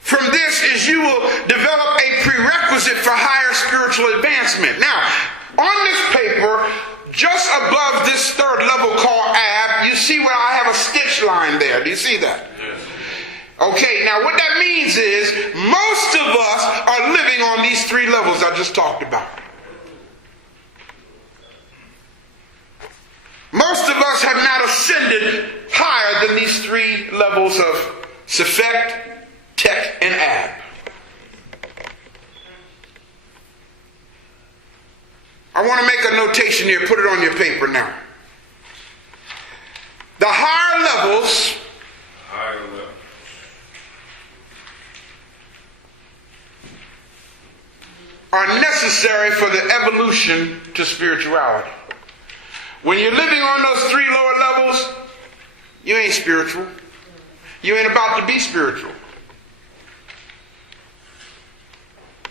from this is you will develop a prerequisite for higher spiritual advancement. Now, on this paper, just above this third level called Ab, you see where I have a stitch line there. Do you see that? Yes. Okay, now what that means is most of us are living on these three levels I just talked about. Most of us have not ascended higher than these three levels of Sefet, Tek, and Ab. I want to make a notation here. Put it on your paper now. The higher levels are necessary for the evolution to spirituality. When you're living on those three lower levels, you ain't spiritual. You ain't about to be spiritual.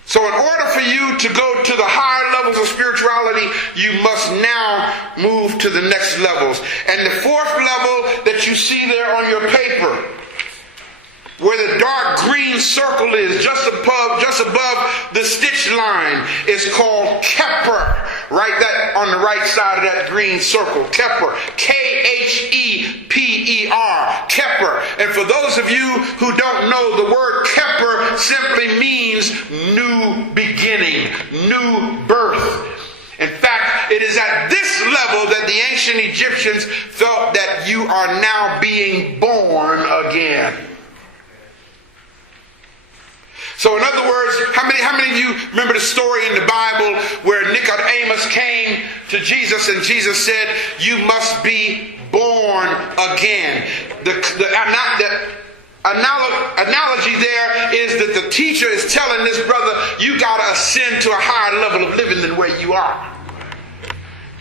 So in order for you to go to the higher levels of spirituality, you must now move to the next levels. And the fourth level that you see there on your paper, where the dark green circle is, just above the stitch line, is called Kepper. Write that on the right side of that green circle. Kepper. K-H-E-P-E-R. Kepper. And for those of you who don't know, the word keper simply means new beginning, new birth. In fact, it is at this level that the ancient Egyptians felt that you are now being born again. So in other words, how many of you remember the story in the Bible where Nicodemus came to Jesus and Jesus said, you must be born again. The analogy there is that the teacher is telling this brother, you got to ascend to a higher level of living than where you are.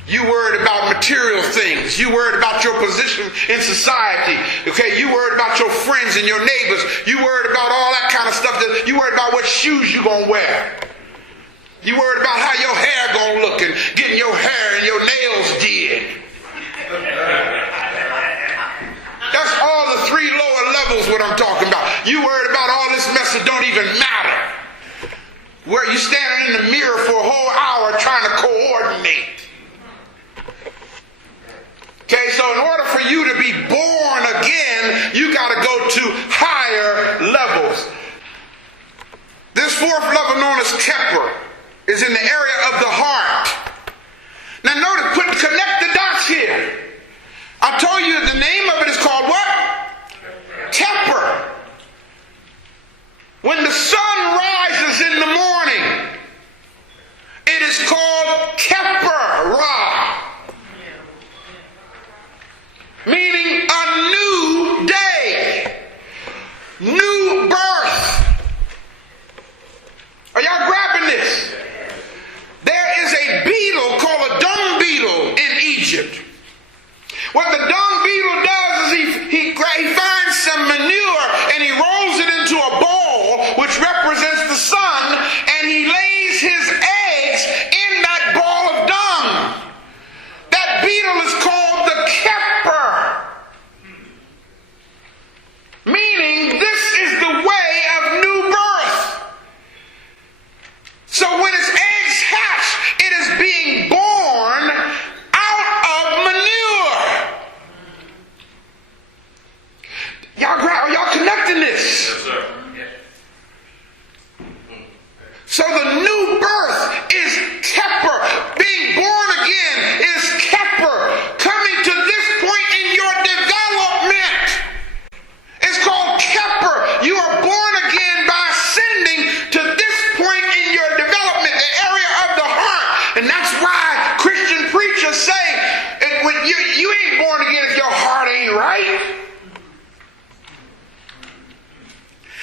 You worried about material things. You worried about your position in society. Okay, you worried about your friends and your neighbors. You worried about all that kind of stuff. You worried about what shoes you gonna wear. You worried about how your hair gonna look and getting your hair and your nails did. That's all the three lower levels what I'm talking about. You worried about all this mess that don't even matter. Where you standing in the mirror for a whole hour trying to coordinate. Okay, so in order for you to be born again, you got to go to higher levels. This fourth level known as keper is in the area of the heart. Now notice, connect the dots here. I told you the name of it is called what? Keper. When the sun rises in the morning, it is called keper ra. Meaning a new day, new birth. Are y'all grabbing this? There is a beetle called a dung beetle in Egypt. What the dung beetle does is he finds some manure and he rolls it into a ball which represents the sun, and he lays his eggs in that ball of dung. That beetle is called the keper. Meaning this is the way of new birth. So when its eggs hatch, it is being born out of manure. Are y'all connecting this? Yes, sir. So the new birth is keper. Being born again is keper. Coming to this point in your development is called keper. You are born again by ascending to this point in your development, the area of the heart. And that's why Christian preachers say, when you ain't born again if your heart ain't right.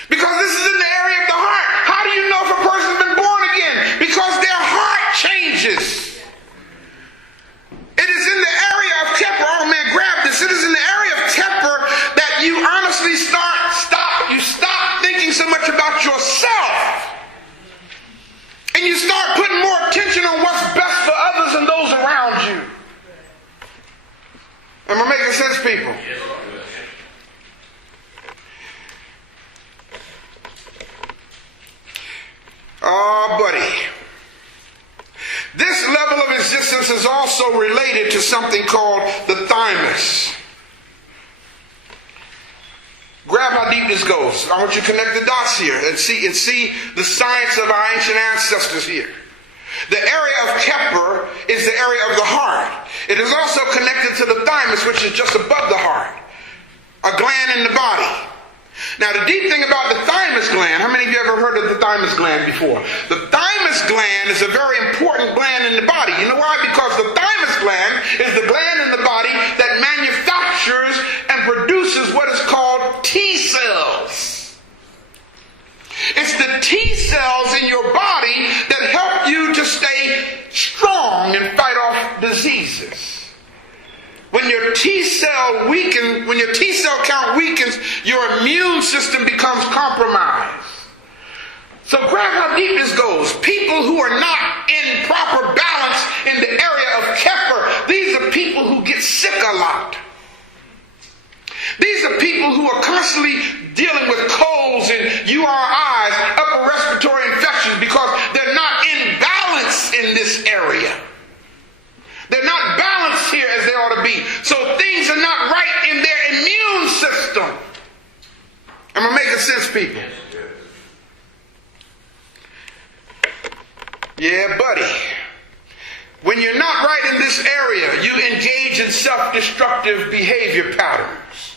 Because this is in the area of the heart. How do you know if a person's been born again? Because their heart changes. It is in the area of keper. Oh man, grab this. It is in the area of keper that you honestly stop thinking so much about yourself. And you start putting more attention on what's best for others and those around you. Am I making sense, people? Oh, buddy. This level of existence is also related to something called the thymus. Grab how deep this goes. I want you to connect the dots here and see the science of our ancient ancestors here. The area of keper is the area of the heart. It is also connected to the thymus, which is just above the heart, a gland in the body. Now, the deep thing about the thymus gland, how many of you ever heard of the thymus gland before? The thymus gland is a very important gland in the body. You know why? Because the thymus gland is the gland in the body that manufactures and produces what is called T cells. It's the T cells in your body that help you to stay strong and fight off diseases. When your T cell count weakens, your immune system becomes compromised. So grab how deep this goes. People who are not in proper balance in the area of keper, these are people who get sick a lot. These are people who are constantly dealing with colds and URIs, upper respiratory infections, because they're not in balance in this area. They're not balanced here as they ought to be. So things are not right in their immune system. sense, people? Yeah, buddy. When you're not right in this area, you engage in self-destructive behavior patterns.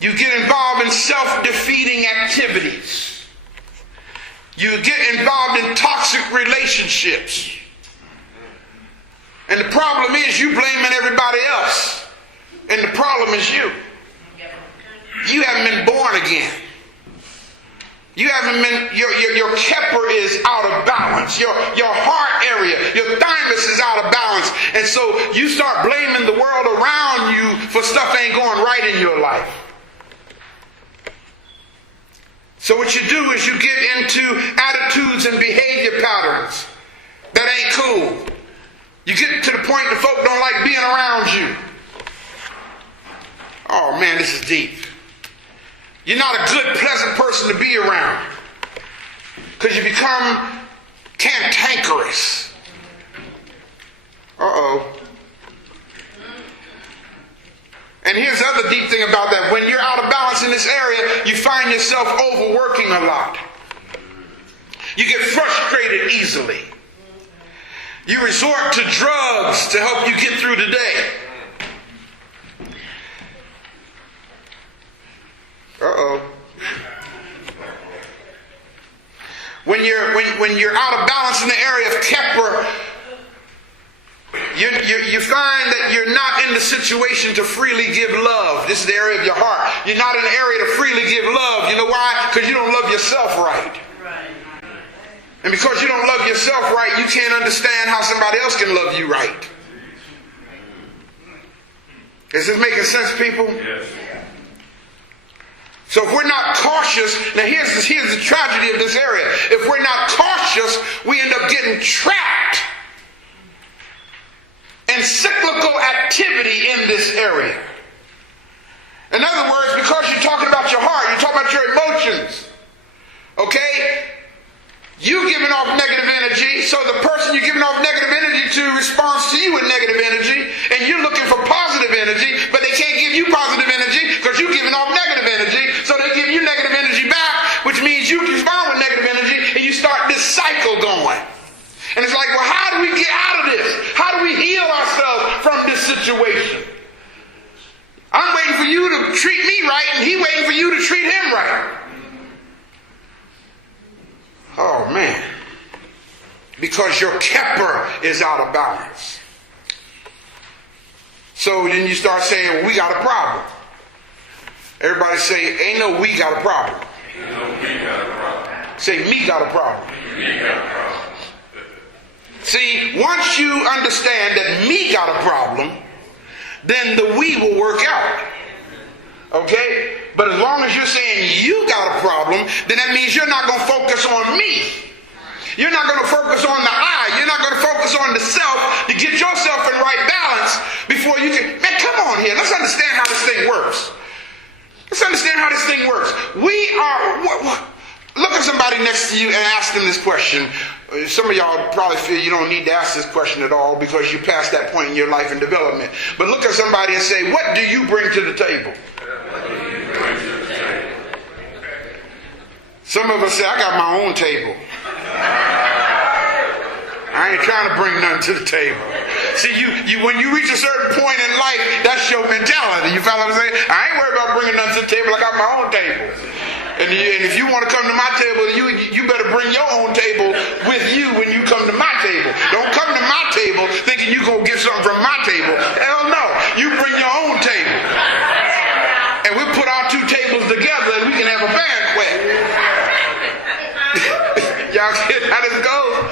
You get involved in self-defeating activities. You get involved in toxic relationships. And the problem is you blaming everybody else. And the problem is you. You haven't been born again. You haven't been, your keper is out of balance. Your heart area, your thymus is out of balance. And so you start blaming the world around you for stuff ain't going right in your life. So what you do is you get into attitudes and behavior patterns that ain't cool. You get to the point that folk don't like being around you. Oh man, this is deep. You're not a good, pleasant person to be around because you become cantankerous. Uh-oh. And here's the other deep thing about that. When you're out of balance in this area, you find yourself overworking a lot. You get frustrated easily. You resort to drugs to help you get through the day. Uh-oh. When you're out of balance in the area of Kepler, you find that you're not in the situation to freely give love. This is the area of your heart. You're not in the area to freely give love. You know why? Because you don't love yourself right. And because you don't love yourself right, you can't understand how somebody else can love you right. Is this making sense, people? Yes. So if we're not cautious, now here's the tragedy of this area. If we're not cautious, we end up getting trapped in cyclical activity in this area. In other words, because you're talking about your heart, you're talking about your emotions. Okay? You giving off negative energy, so the person you're giving off negative energy to responds to you with negative energy, and you're looking for positive energy, but they can't give you positive energy because you're giving off negative energy, so they give you negative energy back, which means you respond with negative energy, and you start this cycle going. And it's like, well, how do we get out of this? How do we heal ourselves from this situation? I'm waiting for you to treat me right, and he waiting for you to treat him right. Oh, man. Because your keper is out of balance. So then you start saying, well, we got a problem. Everybody say, ain't no we got a problem. Ain't no we got a problem. Say, me got a problem. Me got a problem. See, once you understand that me got a problem, then the we will work out. Okay? But as long as you're saying you got a problem, then that means you're not going to focus on me. You're not going to focus on the I. You're not going to focus on the self to get yourself in right balance before you can... Man, come on here. Let's understand how this thing works. Let's understand how this thing works. We are... Look at somebody next to you and ask them this question. Some of y'all probably feel you don't need to ask this question at all because you're past that point in your life and development. But look at somebody and say, what do you bring to the table? Some of us say, I got my own table. I ain't trying to bring nothing to the table. See, you when you reach a certain point in life, that's your mentality. You follow what I'm saying? I ain't worried about bringing nothing to the table. I got my own table. And if you want to come to my table, you better bring your own table with you when you come to my table. Don't come to my table thinking you're going to get something from my table. Hell no. You bring your own table. And we'll put our two tables together and we can have a banquet. Y'all get how this goes?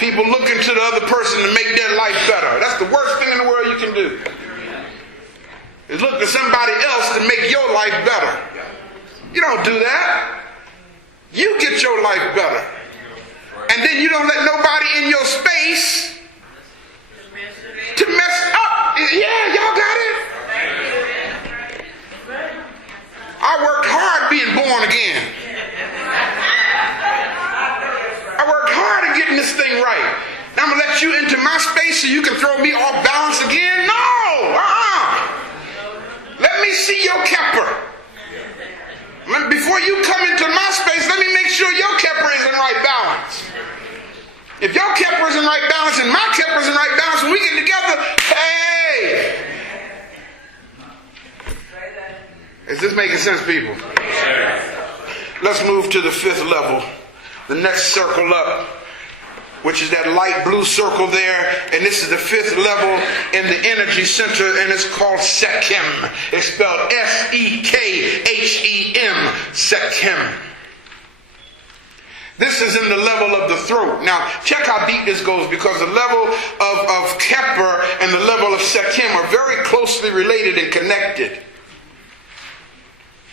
People looking to the other person to make their life better. That's the worst thing in the world you can do. Is look to somebody else to make your life better. You don't do that. You get your life better. And then you don't let nobody in your space to mess up. Yeah, y'all got it. I worked hard being born again. I worked hard at getting this thing right. Now I'm going to let you into my space so you can throw me off balance again? No! me see your Kepler. Before you come into my space, let me make sure your Kepler is in right balance. If your Kepler is in right balance and my Kepler is in right balance, when we get together, hey! Is this making sense, people? Let's move to the fifth level. The next circle up, which is that light blue circle there. And this is the fifth level in the energy center, and it's called Sechem. It's spelled S-E-K-H-E-M, Sechem. This is in the level of the throat. Now, check how deep this goes, because the level of Kepler and the level of Sechem are very closely related and connected.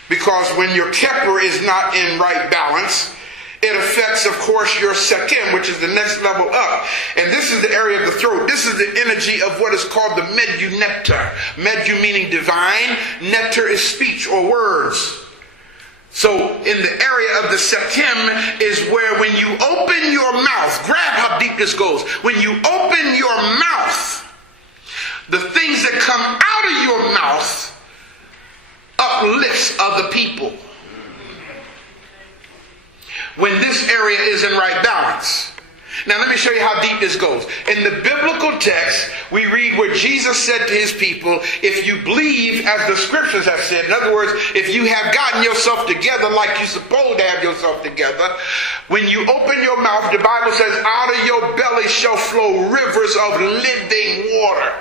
Because when your Kepler is not in right balance, it affects, of course, your Sechem, which is the next level up. And this is the area of the throat. This is the energy of what is called the Medu Nectar. Medu meaning divine. Nectar is speech or words. So in the area of the Sechem is where when you open your mouth, grab how deep this goes. When you open your mouth, the things that come out of your mouth uplifts other people. When this area is in right balance. Now let me show you how deep this goes. In the biblical text, we read where Jesus said to his people, if you believe as the scriptures have said, in other words, if you have gotten yourself together like you're supposed to have yourself together, when you open your mouth, the Bible says, out of your belly shall flow rivers of living water.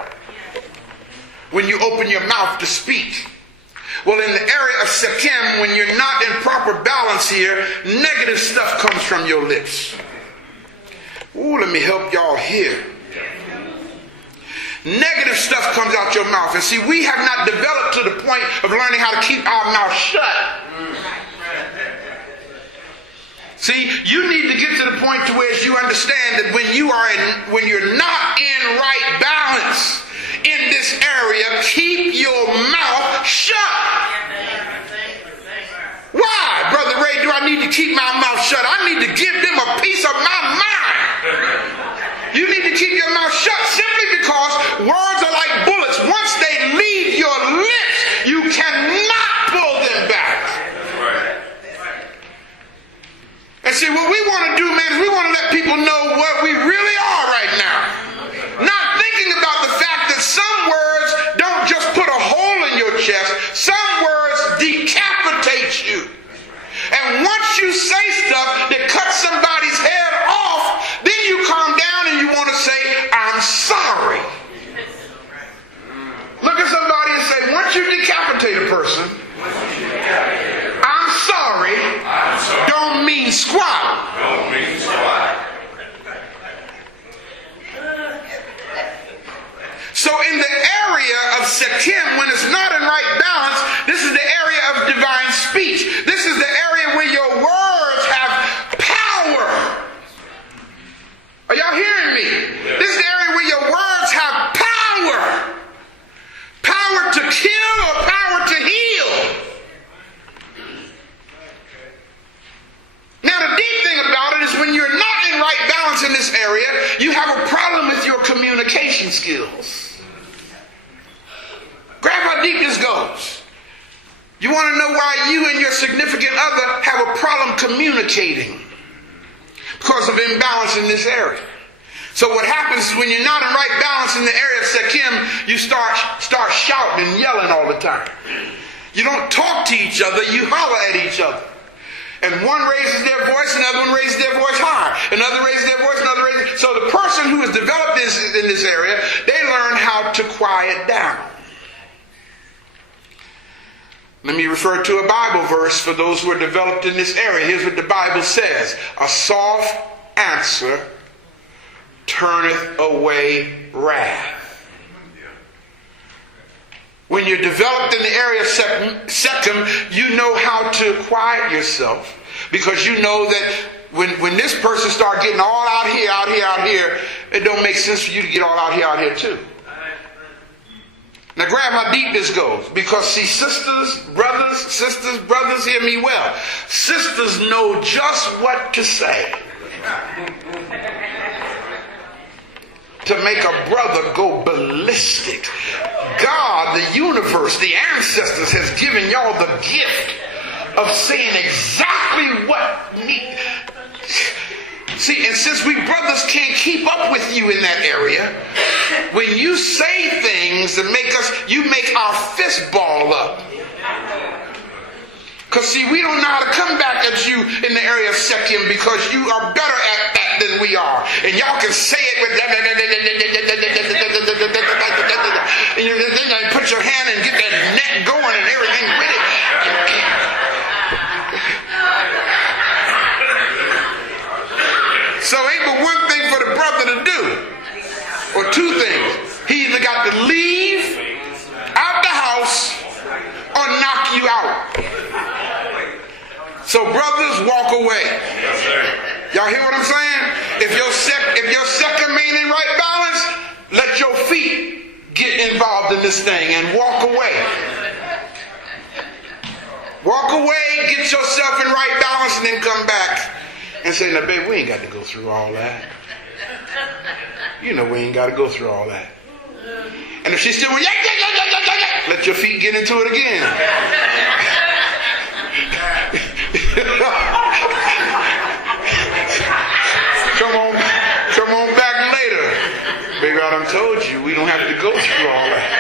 When you open your mouth to speak. Well, in the area of Sechem, when you're not in proper balance here, negative stuff comes from your lips. Ooh, let me help y'all here. Negative stuff comes out your mouth. And see, we have not developed to the point of learning how to keep our mouth shut. See, you need to get to the point to where you understand that when you're not in right balance in this area, keep your mouth shut. Why, Brother Ray, do I need to keep my mouth shut? I need to give them a piece of my mind. You need to keep your mouth shut simply because words are like bullets. Once they leave your lips, you cannot pull them back. And see, what we want to do, man, is we want to let people know what we really are right now. Not thinking about the fact that some words don't just put a hole in your chest. Some words decapitate you. And once you say stuff that cuts somebody's head off, then you calm down and you want to say, I'm sorry. Look at somebody and say, once you decapitate a person, I'm sorry, don't mean squat. Don't mean squat. So in the area of Sechem, when it's not in right balance, this is the area of divine speech. This is the area where your words have power. Are y'all hearing me? This is the area where your words have power. Power to kill or power to heal. Now the deep thing about it is when you're not in right balance in this area, you have a problem with your communication skills. Grab how deep this goes. You want to know why you and your significant other have a problem communicating? Because of imbalance in this area. So what happens is when you're not in right balance in the area of Sechem, you start shouting and yelling all the time. You don't talk to each other, you holler at each other. And one raises their voice, another one raises their voice higher. Another raises their voice, another raises. So the person who has developed this in this area, they learn how to quiet down. Let me refer to a Bible verse for those who are developed in this area. Here's what the Bible says. A soft answer turneth away wrath. When you're developed in the area of Sechem, you know how to quiet yourself. Because you know that when this person starts getting all out here, it don't make sense for you to get all out here too. Now grab how deep this goes. Because see, sisters, brothers, hear me well. Sisters know just what to say. to make a brother go ballistic. God, the universe, the ancestors has given y'all the gift of saying exactly what needs. See, and since we brothers can't keep up with you in that area, when you say things that you make our fist ball up. Because see, we don't know how to come back at you in the area of Second because you are better at that than we are. And y'all can say it with that. And then put your hand and get that net going and everything with it. So ain't but one thing for the brother to do. Or two things. He either got to leave out the house or knock you out. So brothers, walk away. Y'all hear what I'm saying? If your second ain't in right balance, let your feet get involved in this thing and walk away. Walk away, get yourself in right balance, and then come back and say, now babe, we ain't got to go through all that. You know we ain't got to go through all that. And if she's still let your feet get into it again. Come on back later. Baby, I done told you we don't have to go through all that.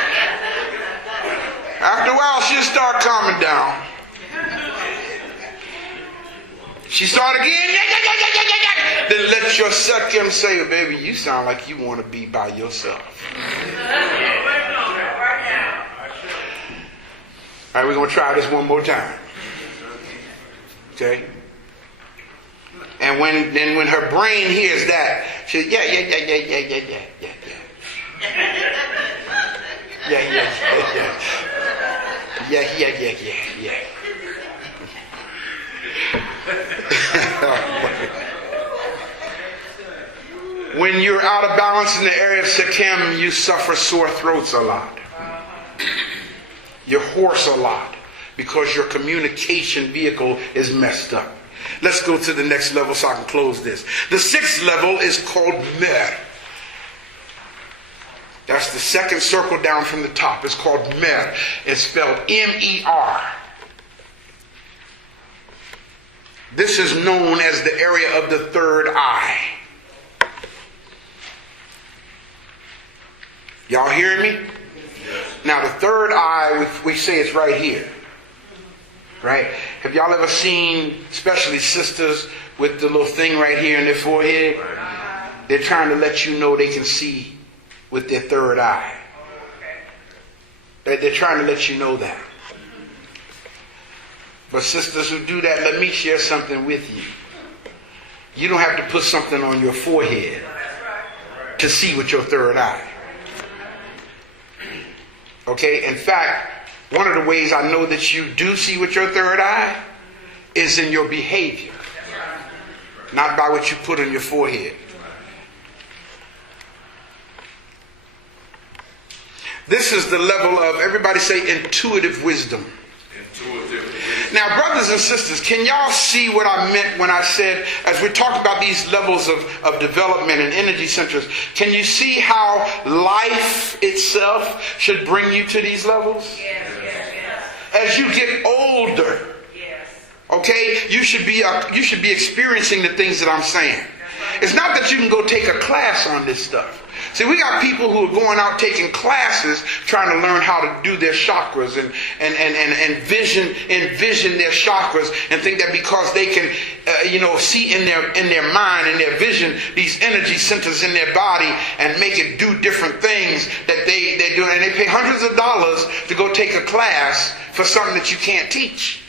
After a while, she'll start calming down. She start again. Then let your second say, baby, you sound like you want to be by yourself. All right, we're going to try this one more time. Okay? And when her brain hears that, she says, yeah. When you're out of balance in the area of Sikkim, you suffer sore throats a lot. You're hoarse a lot because your communication vehicle is messed up. Let's go to the next level so I can close this. The sixth level is called Mer. That's the second circle down from the top. It's called Mer. It's spelled M-E-R. This is known as the area of the third eye. Y'all hearing me? Now the third eye, we say it's right here. Right? Have y'all ever seen, especially sisters with the little thing right here in their forehead? They're trying to let you know they can see with their third eye. They're trying to let you know that. But sisters who do that, let me share something with you. You don't have to put something on your forehead to see with your third eye. Okay? In fact, one of the ways I know that you do see with your third eye is in your behavior. Not by what you put on your forehead. This is the level of, everybody say, intuitive wisdom. Now, brothers and sisters, can y'all see what I meant when I said, as we talk about these levels of development and energy centers, can you see how life itself should bring you to these levels? Yes. As you get older, okay, you should be experiencing the things that I'm saying. It's not that you can go take a class on this stuff. See, we got people who are going out taking classes trying to learn how to do their chakras and envision their chakras and think that because they can, see in their mind and their vision these energy centers in their body and make it do different things that they do. And they pay hundreds of dollars to go take a class for something that you can't teach.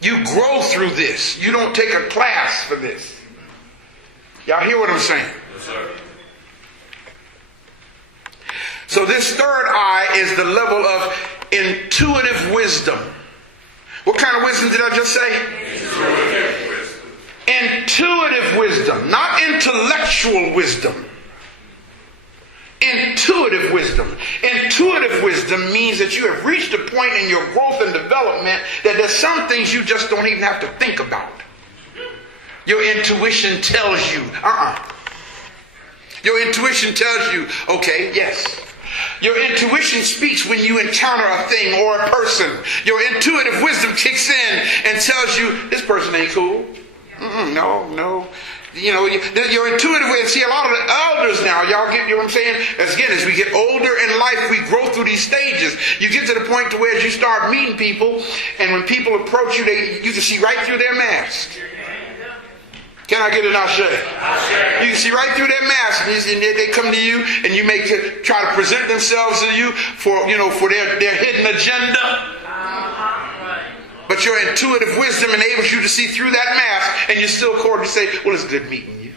You grow through this. You don't take a class for this. Y'all hear what I'm saying? Yes, sir. So this third eye is the level of intuitive wisdom. What kind of wisdom did I just say? Intuitive wisdom. Not intellectual wisdom. Intuitive wisdom. Intuitive wisdom means that you have reached a point in your growth and development that there's some things you just don't even have to think about. Your intuition tells you, Your intuition tells you, okay, yes. Your intuition speaks when you encounter a thing or a person. Your intuitive wisdom kicks in and tells you, this person ain't cool. No. You know, your intuitive way. See, a lot of the elders now, y'all get, you know what I'm saying? As we get older in life, we grow through these stages. You get to the point to where as you start meeting people, and when people approach you, you can see right through their mask. Can I get an ashe? You can see right through their mask, and they come to you, and you try to present themselves to you for their hidden agenda. But your intuitive wisdom enables you to see through that mask, and you still cordially say, well, it's good meeting you.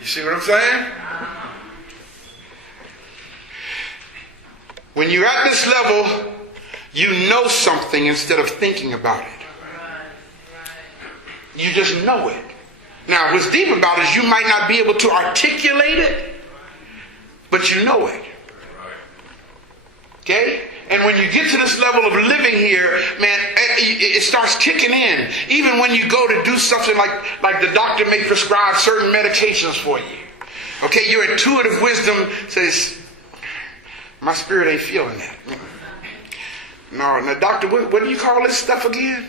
You see what I'm saying? When you're at this level, you know something instead of thinking about it. You just know it. Now, what's deep about it is you might not be able to articulate it, but you know it. Okay? And when you get to this level of living here, man, it starts kicking in. Even when you go to do something like the doctor may prescribe certain medications for you. Okay, your intuitive wisdom says, my spirit ain't feeling that. No, now doctor, what do you call this stuff again?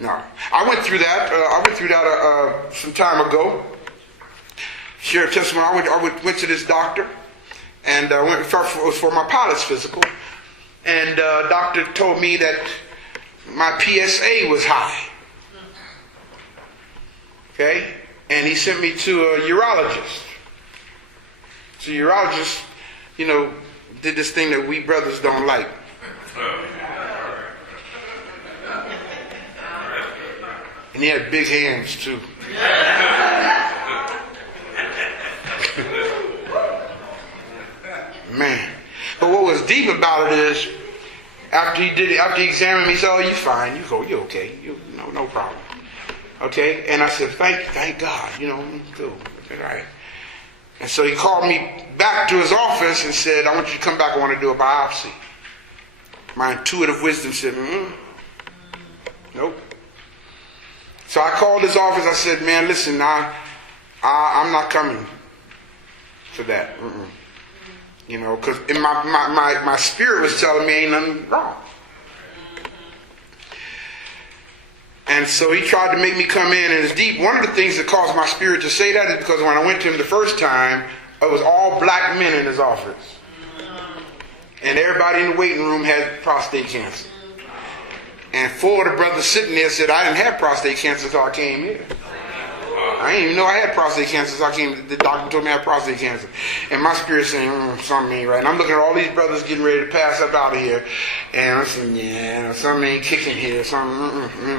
No, I went through that. Some time ago. Share a testimony. I went to this doctor, and went for my pilot's physical, and doctor told me that my PSA was high. Okay, and he sent me to a urologist. So urologist, did this thing that we brothers don't like. And he had big hands too. Man. But what was deep about it is, after he examined me, he said, oh, you're fine. You're okay. No problem. Okay? And I said, thank God. Cool. All right. And so he called me back to his office and said, I want you to come back. I want to do a biopsy. My intuitive wisdom said, nope. So I called his office. I said, man, listen, I'm not coming for that. Because my spirit was telling me ain't nothing wrong. And so he tried to make me come in, and it's deep. One of the things that caused my spirit to say that is because when I went to him the first time, it was all black men in his office. And everybody in the waiting room had prostate cancer. And 4 of the brothers sitting there said, I didn't have prostate cancer until I came here. I didn't even know I had prostate cancer until I came. The doctor told me I had prostate cancer. And my spirit saying, something ain't right. And I'm looking at all these brothers getting ready to pass up out of here. And I'm saying, yeah, something ain't kicking here.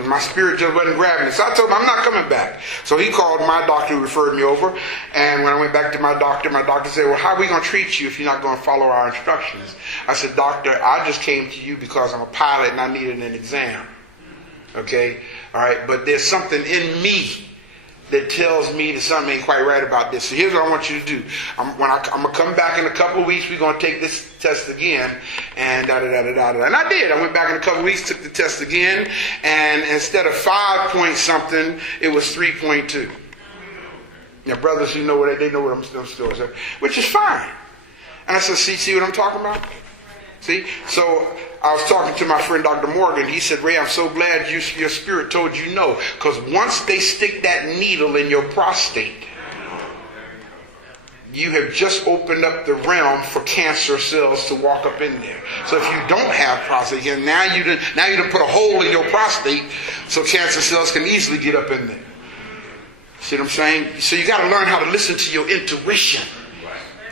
My spirit just wasn't grabbing it. So I told him, I'm not coming back. So he called my doctor who referred me over. And when I went back to my doctor said, well, how are we going to treat you if you're not going to follow our instructions? I said, doctor, I just came to you because I'm a pilot and I needed an exam. Okay? All right? But there's something in me that tells me that something ain't quite right about this. So here's what I want you to do. I'm going to come back in a couple of weeks. We're going to take this test again. And da-da-da-da-da-da. And I did. I went back in a couple of weeks, took the test again. And instead of 5 point something, it was 3.2. Now, brothers who know they know what them stores are, which is fine. And I said, see what I'm talking about? See? So I was talking to my friend Dr. Morgan. He said, Ray, I'm so glad your spirit told you no. Because once they stick that needle in your prostate, you have just opened up the realm for cancer cells to walk up in there. So if you don't have prostate cancer, now you done put a hole in your prostate so cancer cells can easily get up in there. See what I'm saying? So you got to learn how to listen to your intuition.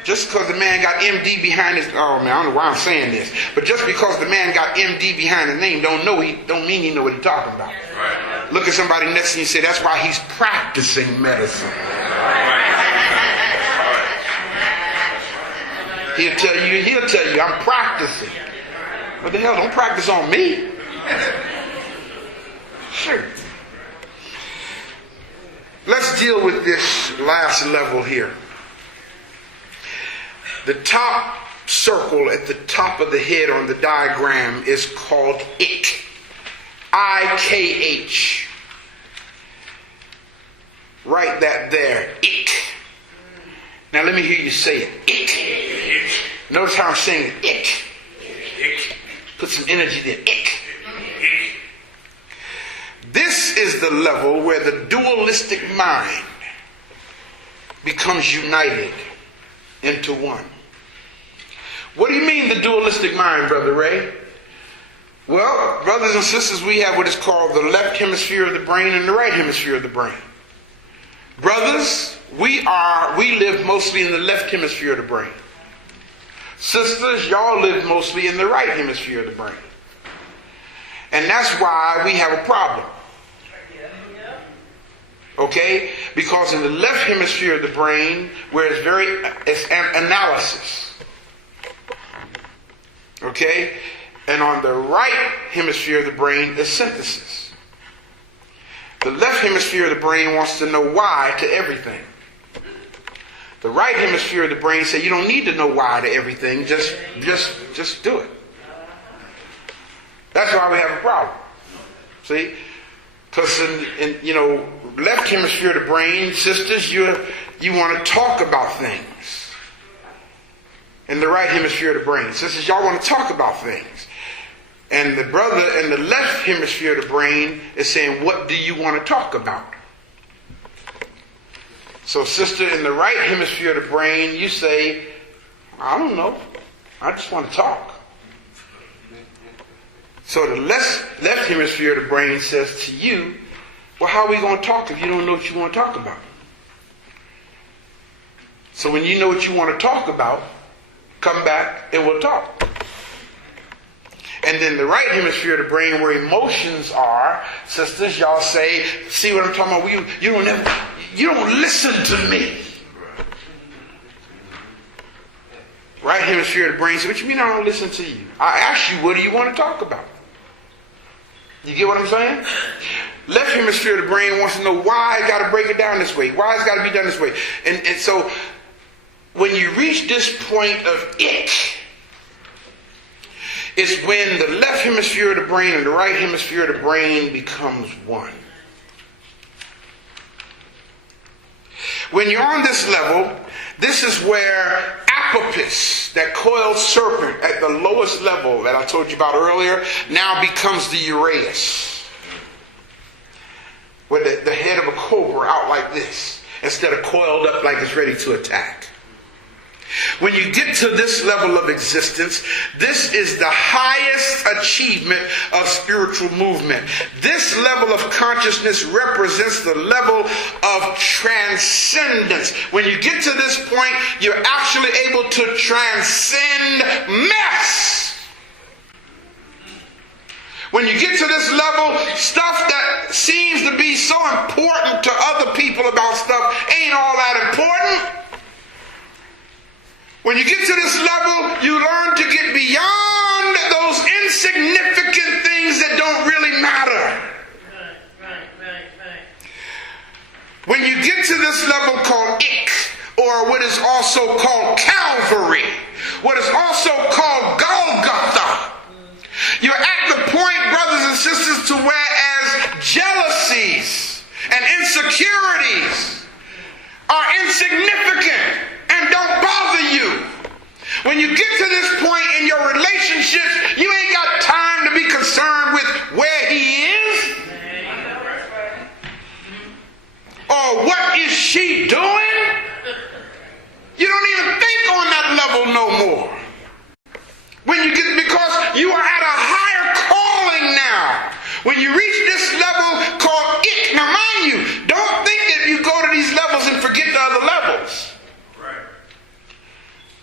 Just because the man got MD behind his, I don't know why I'm saying this, but just because the man got MD behind his name don't mean he know what he's talking about. Right. Look at somebody next to you and say, that's why he's practicing medicine. He'll tell you, I'm practicing. What the hell? Don't practice on me. Sure. Let's deal with this last level here. The top circle at the top of the head on the diagram is called Ich. I-K-H. Write that there. Ich. Now let me hear you say it. Ich. Notice how I'm saying it. Ich. Put some energy there. Ich. This is the level where the dualistic mind becomes united into one. What do you mean the dualistic mind, Brother Ray? Well, brothers and sisters, we have what is called the left hemisphere of the brain and the right hemisphere of the brain. Brothers, we live mostly in the left hemisphere of the brain. Sisters, y'all live mostly in the right hemisphere of the brain. And that's why we have a problem. Okay? Because in the left hemisphere of the brain, where it's analysis. Okay? And on the right hemisphere of the brain is synthesis. The left hemisphere of the brain wants to know why to everything. The right hemisphere of the brain says you don't need to know why to everything, just do it. That's why we have a problem. See? Because in left hemisphere of the brain, sisters, you want to talk about things. In the right hemisphere of the brain, sisters, y'all want to talk about things. And the brother in the left hemisphere of the brain is saying, what do you want to talk about? So sister, in the right hemisphere of the brain, you say, I don't know. I just want to talk. So the left hemisphere of the brain says to you, well, how are we going to talk if you don't know what you want to talk about? So when you know what you want to talk about, come back and we'll talk. And then the right hemisphere of the brain, where emotions are, sisters, y'all say, see what I'm talking about? You don't listen to me. Right hemisphere of the brain says, what you mean I don't listen to you? I asked you, what do you want to talk about? You get what I'm saying? Left hemisphere of the brain wants to know why I got to break it down this way. Why it's got to be done this way. And so when you reach this point of it, it's when the left hemisphere of the brain and the right hemisphere of the brain becomes one. When you're on this level, this is where Apopis, that coiled serpent at the lowest level that I told you about earlier, now becomes the Uraeus. With the head of a cobra out like this, instead of coiled up like it's ready to attack. When you get to this level of existence, this is the highest achievement of spiritual movement. This level of consciousness represents the level of transcendence. When you get to this point, you're actually able to transcend mess. When you get to this level, stuff that seems to be so important to other people about stuff ain't all that important. When you get to this level, you learn to get beyond those insignificant things that don't really matter. Right. When you get to this level called Ik, or what is also called Calvary, what is also called Golgotha, you're at the point, brothers and sisters, to whereas jealousies and insecurities are insignificant and don't bother you. When you get to this point in your relationships, you ain't got time to be concerned with where he is or what is she doing. You don't even think on that level no more. Because you are at a higher calling now. When you reach this level called Ik, now mind you, don't think that you go to these levels and forget the other levels.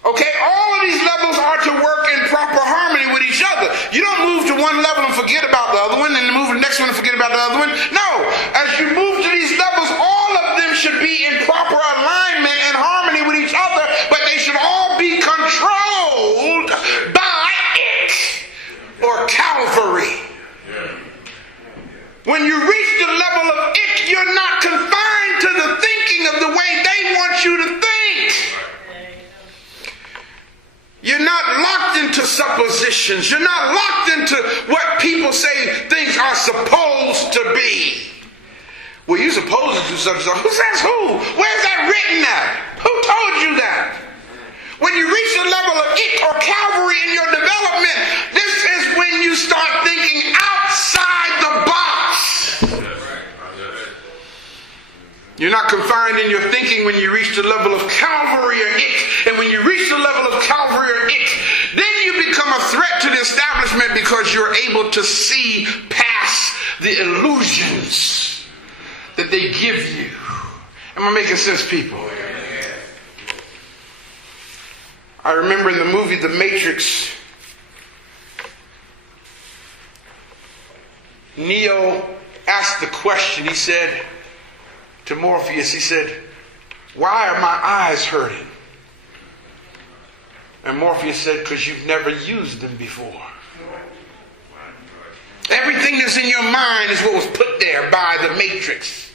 Okay, all of these levels are to work in proper harmony with each other. You don't move to one level and forget about the other one, and move to the next one and forget about the other one. No, as you move to these levels, all of them should be in proper alignment and harmony with each other, but they should all be controlled by it, or Calvary. When you reach the level of it, you're not confined to the thinking of the way they want you to think. You're not locked into suppositions. You're not locked into what people say things are supposed to be. Well, you're supposed to do something. Who says who? Where's that written at? Who told you that? When you reach the level of it or Calvary in your development, this is when you start thinking outside the box. You're not confined in your thinking when you reach the level of Calvary or it. And when you reach the level of Calvary or it, then you become a threat to the establishment because you're able to see past the illusions that they give you. Am I making sense, people? I remember in the movie The Matrix, Neo asked the question. He said to Morpheus, he said, "Why are my eyes hurting?" And Morpheus said, "Because you've never used them before." Everything that's in your mind is what was put there by the Matrix.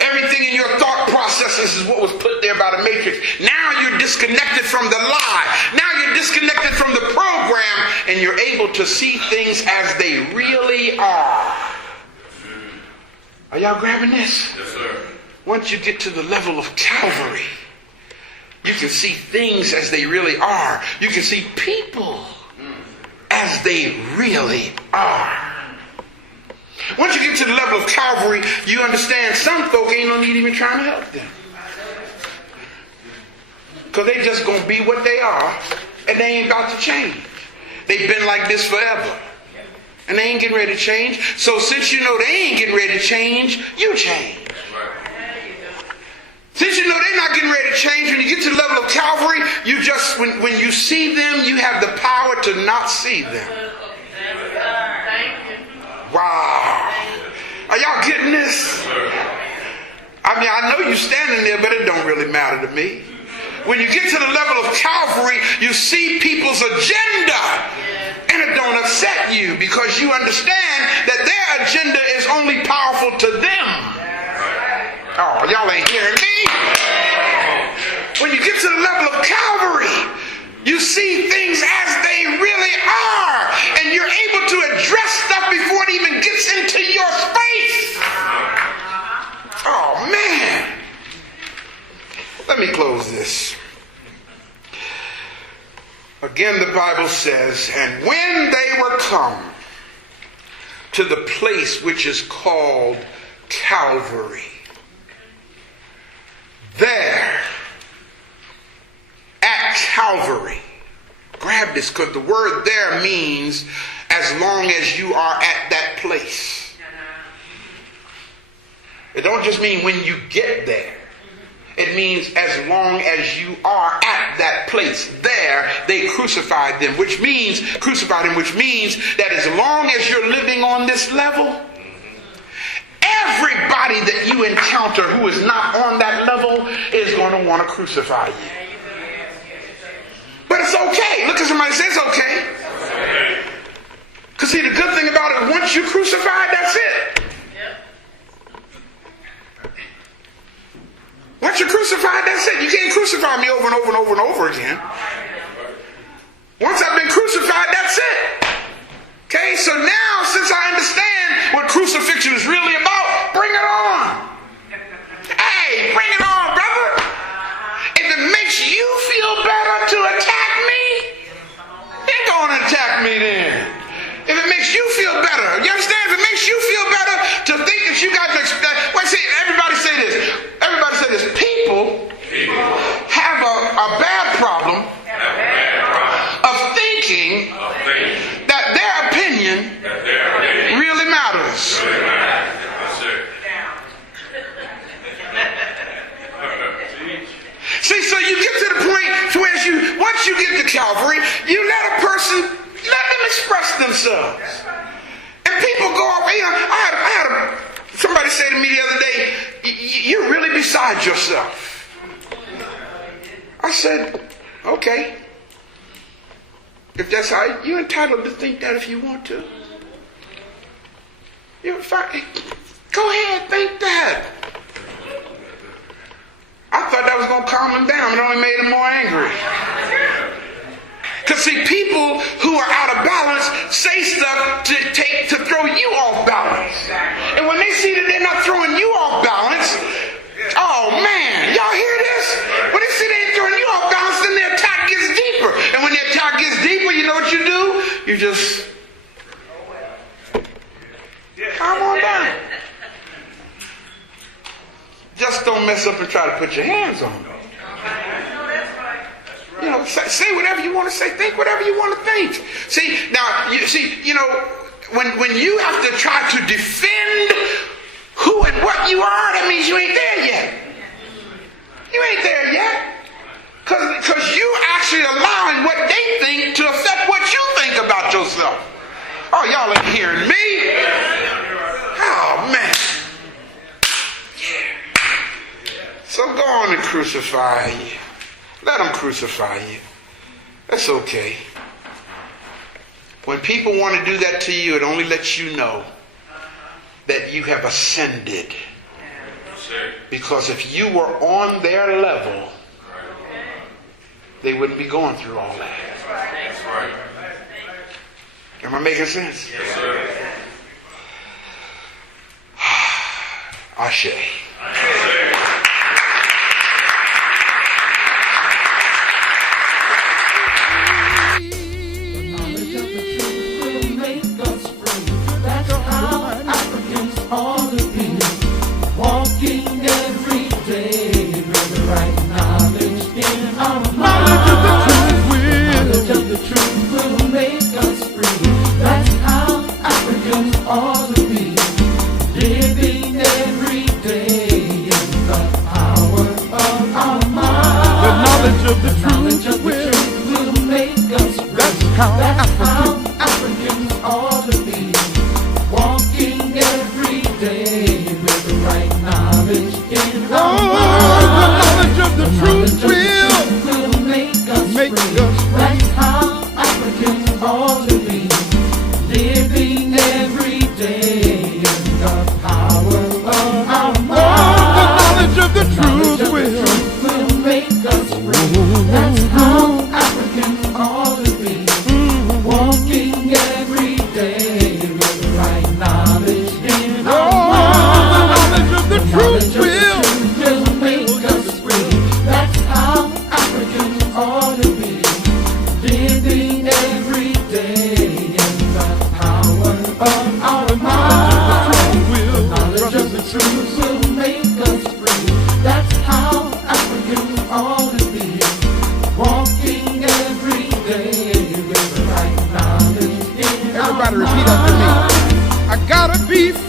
Everything in your thought processes is what was put there by the Matrix. Now you're disconnected from the lie. Now you're disconnected from the program, and you're able to see things as they really are. Are y'all grabbing this? Yes, sir. Once you get to the level of Calvary, you can see things as they really are. You can see people as they really are. Once you get to the level of Calvary, you understand some folk ain't no need even trying to help them. Because they just going to be what they are, and they ain't about to change. They've been like this forever. And they ain't getting ready to change. So since you know they ain't getting ready to change, you change. Since you know they're not getting ready to change, when you get to the level of Calvary, you just, when you see them, you have the power to not see them. Wow. Are y'all getting this? I mean, I know you're standing there, but it don't really matter to me. When you get to the level of Calvary, you see people's agenda, and it don't upset you because you understand that their agenda is only powerful to them. Oh, y'all ain't hearing me. When you get to the level of Calvary, you see things as they really are, and you're able to address stuff before it even gets into your space. Oh, man. Let me close this. Again, the Bible says, "And when they were come to the place which is called Calvary, there at Calvary," grab this, because the word there means as long as you are at that place. It don't just mean when you get there. It means as long as you are at that place. There, they crucified them, which means that as long as you're living on this level, everybody that you encounter who is not on that level is going to want to crucify you. But it's okay. Look at somebody say it's okay. Because see, the good thing about it, once you crucified, that's it. Once you're crucified, that's it. You can't crucify me over and over and over and over again. Once I've been crucified, that's it. Okay, so now since I understand what crucifixion is really about, bring it on. Hey, bring it on, brother. If it makes you feel better to attack me, then go on and attack me then. If it makes you feel better, you understand? If it makes you feel better to think that you got to expect. Wait, see, everybody say this. Everybody say this. People have a bad problem of thinking that their opinion really matters. See, so you get to the point to where once you get to Calvary, you let a person, let them express themselves. And people go off. I had somebody say to me the other day, "You're really beside yourself." I said, okay. If that's how you're entitled to think that if you want to. You're fine. Go ahead, think that. I thought that was going to calm him down. It only made him more angry. See, people who are out of balance say stuff to throw you off balance. And when they see that they're not throwing you off balance, oh man, y'all hear this? When they see they ain't throwing you off balance, then their attack gets deeper. And when the attack gets deeper, you know what you do? You just calm on down. Just don't mess up and try to put your hands on them. You know, say whatever you want to say, think whatever you want to think. See, now, when you have to try to defend who and what you are, that means you ain't there yet. You ain't there yet. Because you actually allowing what they think to affect what you think about yourself. Oh, y'all ain't hearing me? Oh, man. So go on and crucify you. Let them crucify you. That's okay. When people want to do that to you, it only lets you know that you have ascended. Because if you were on their level, they wouldn't be going through all that. That's right. Am I making sense? Yes, sir. Ashe. Everybody repeat after me. I gotta be free.